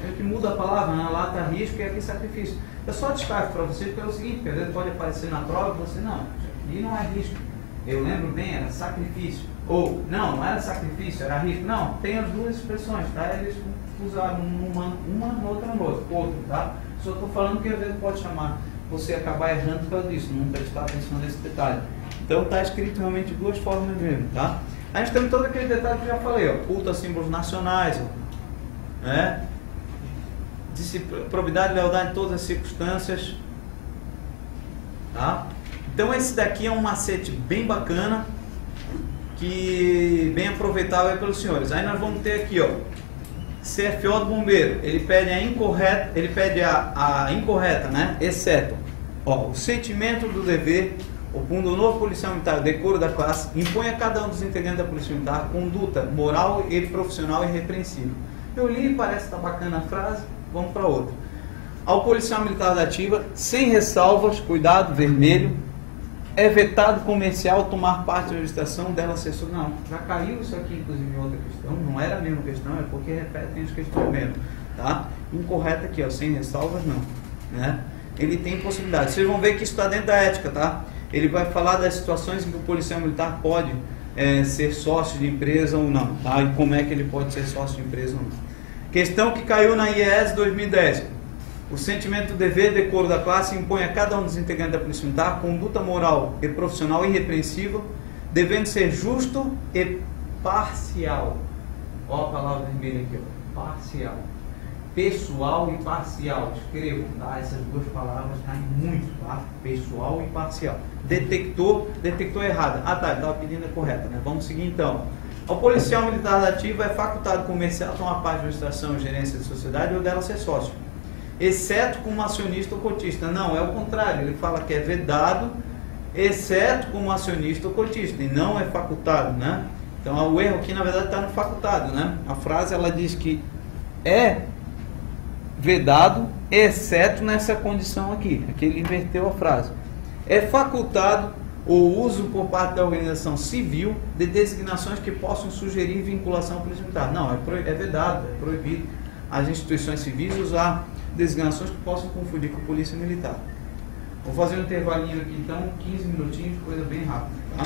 É que muda a palavra, né? Lá está risco e aqui sacrifício. Eu só destaco para vocês pelo seguinte, porque às vezes pode aparecer na prova e você, não, aqui não é risco. Eu lembro bem, era sacrifício. Ou, não era sacrifício, era risco. Não, tem as duas expressões, tá? Eles usaram uma outra, tá? Só estou falando que às vezes pode chamar você acabar errando por causa disso, não prestar atenção nesse detalhe. Então está escrito realmente de duas formas mesmo, tá? A gente tem todo aquele detalhe que eu já falei, ó, culto a símbolos nacionais, ó, né? Probidade e lealdade em todas as circunstâncias, tá? Então esse daqui é um macete bem bacana, que bem aproveitável aí pelos senhores. Aí nós vamos ter aqui, ó, CFO do bombeiro, ele pede a incorreta, né? Exceto, ó, o sentimento do dever, opondo o novo policial militar, decoro da classe, impõe a cada um dos integrantes da polícia militar conduta moral e profissional irrepreensível. Eu li, parece que tá bacana a frase, vamos para outra. Ao policial militar da ativa, sem ressalvas, cuidado, vermelho, é vetado comercial tomar parte da legislação dela assessor. Não, já caiu isso aqui, inclusive, em outra questão. Não era a mesma questão, é porque repetem as questões mesmo, tá? Incorreto aqui, ó, sem ressalvas, não, né? Ele tem possibilidade. Vocês vão ver que isso está dentro da ética, tá? Ele vai falar das situações em que o policial militar pode ser sócio de empresa ou não, tá? E como é que ele pode ser sócio de empresa ou não. Questão que caiu na IES 2010. O sentimento do dever, decoro da classe, impõe a cada um dos integrantes da polícia militar conduta moral e profissional irrepreensível, devendo ser justo e parcial. Olha a palavra vermelha aqui, ó, parcial. Pessoal e parcial. Escrevam, tá? Essas duas palavras caem muito, tá? Pessoal e parcial. Detectou errado. Ah, tá, estava pedindo a correta, né? Vamos seguir então. O policial militar da ativa é facultado comercial tomar parte de administração e gerência de sociedade ou dela ser sócio, exceto como acionista ou cotista. Não, é o contrário, ele fala que é vedado, exceto como acionista ou cotista, e não é facultado, né? Então o erro aqui na verdade está no facultado, né? A frase ela diz que é vedado, exceto nessa condição aqui, aqui ele inverteu a frase. É facultado o uso por parte da organização civil de designações que possam sugerir vinculação à polícia militar. Não, é vedado, é proibido as instituições civis usar designações que possam confundir com a polícia militar. Vou fazer um intervalinho aqui então, 15 minutinhos, coisa bem rápida, tá?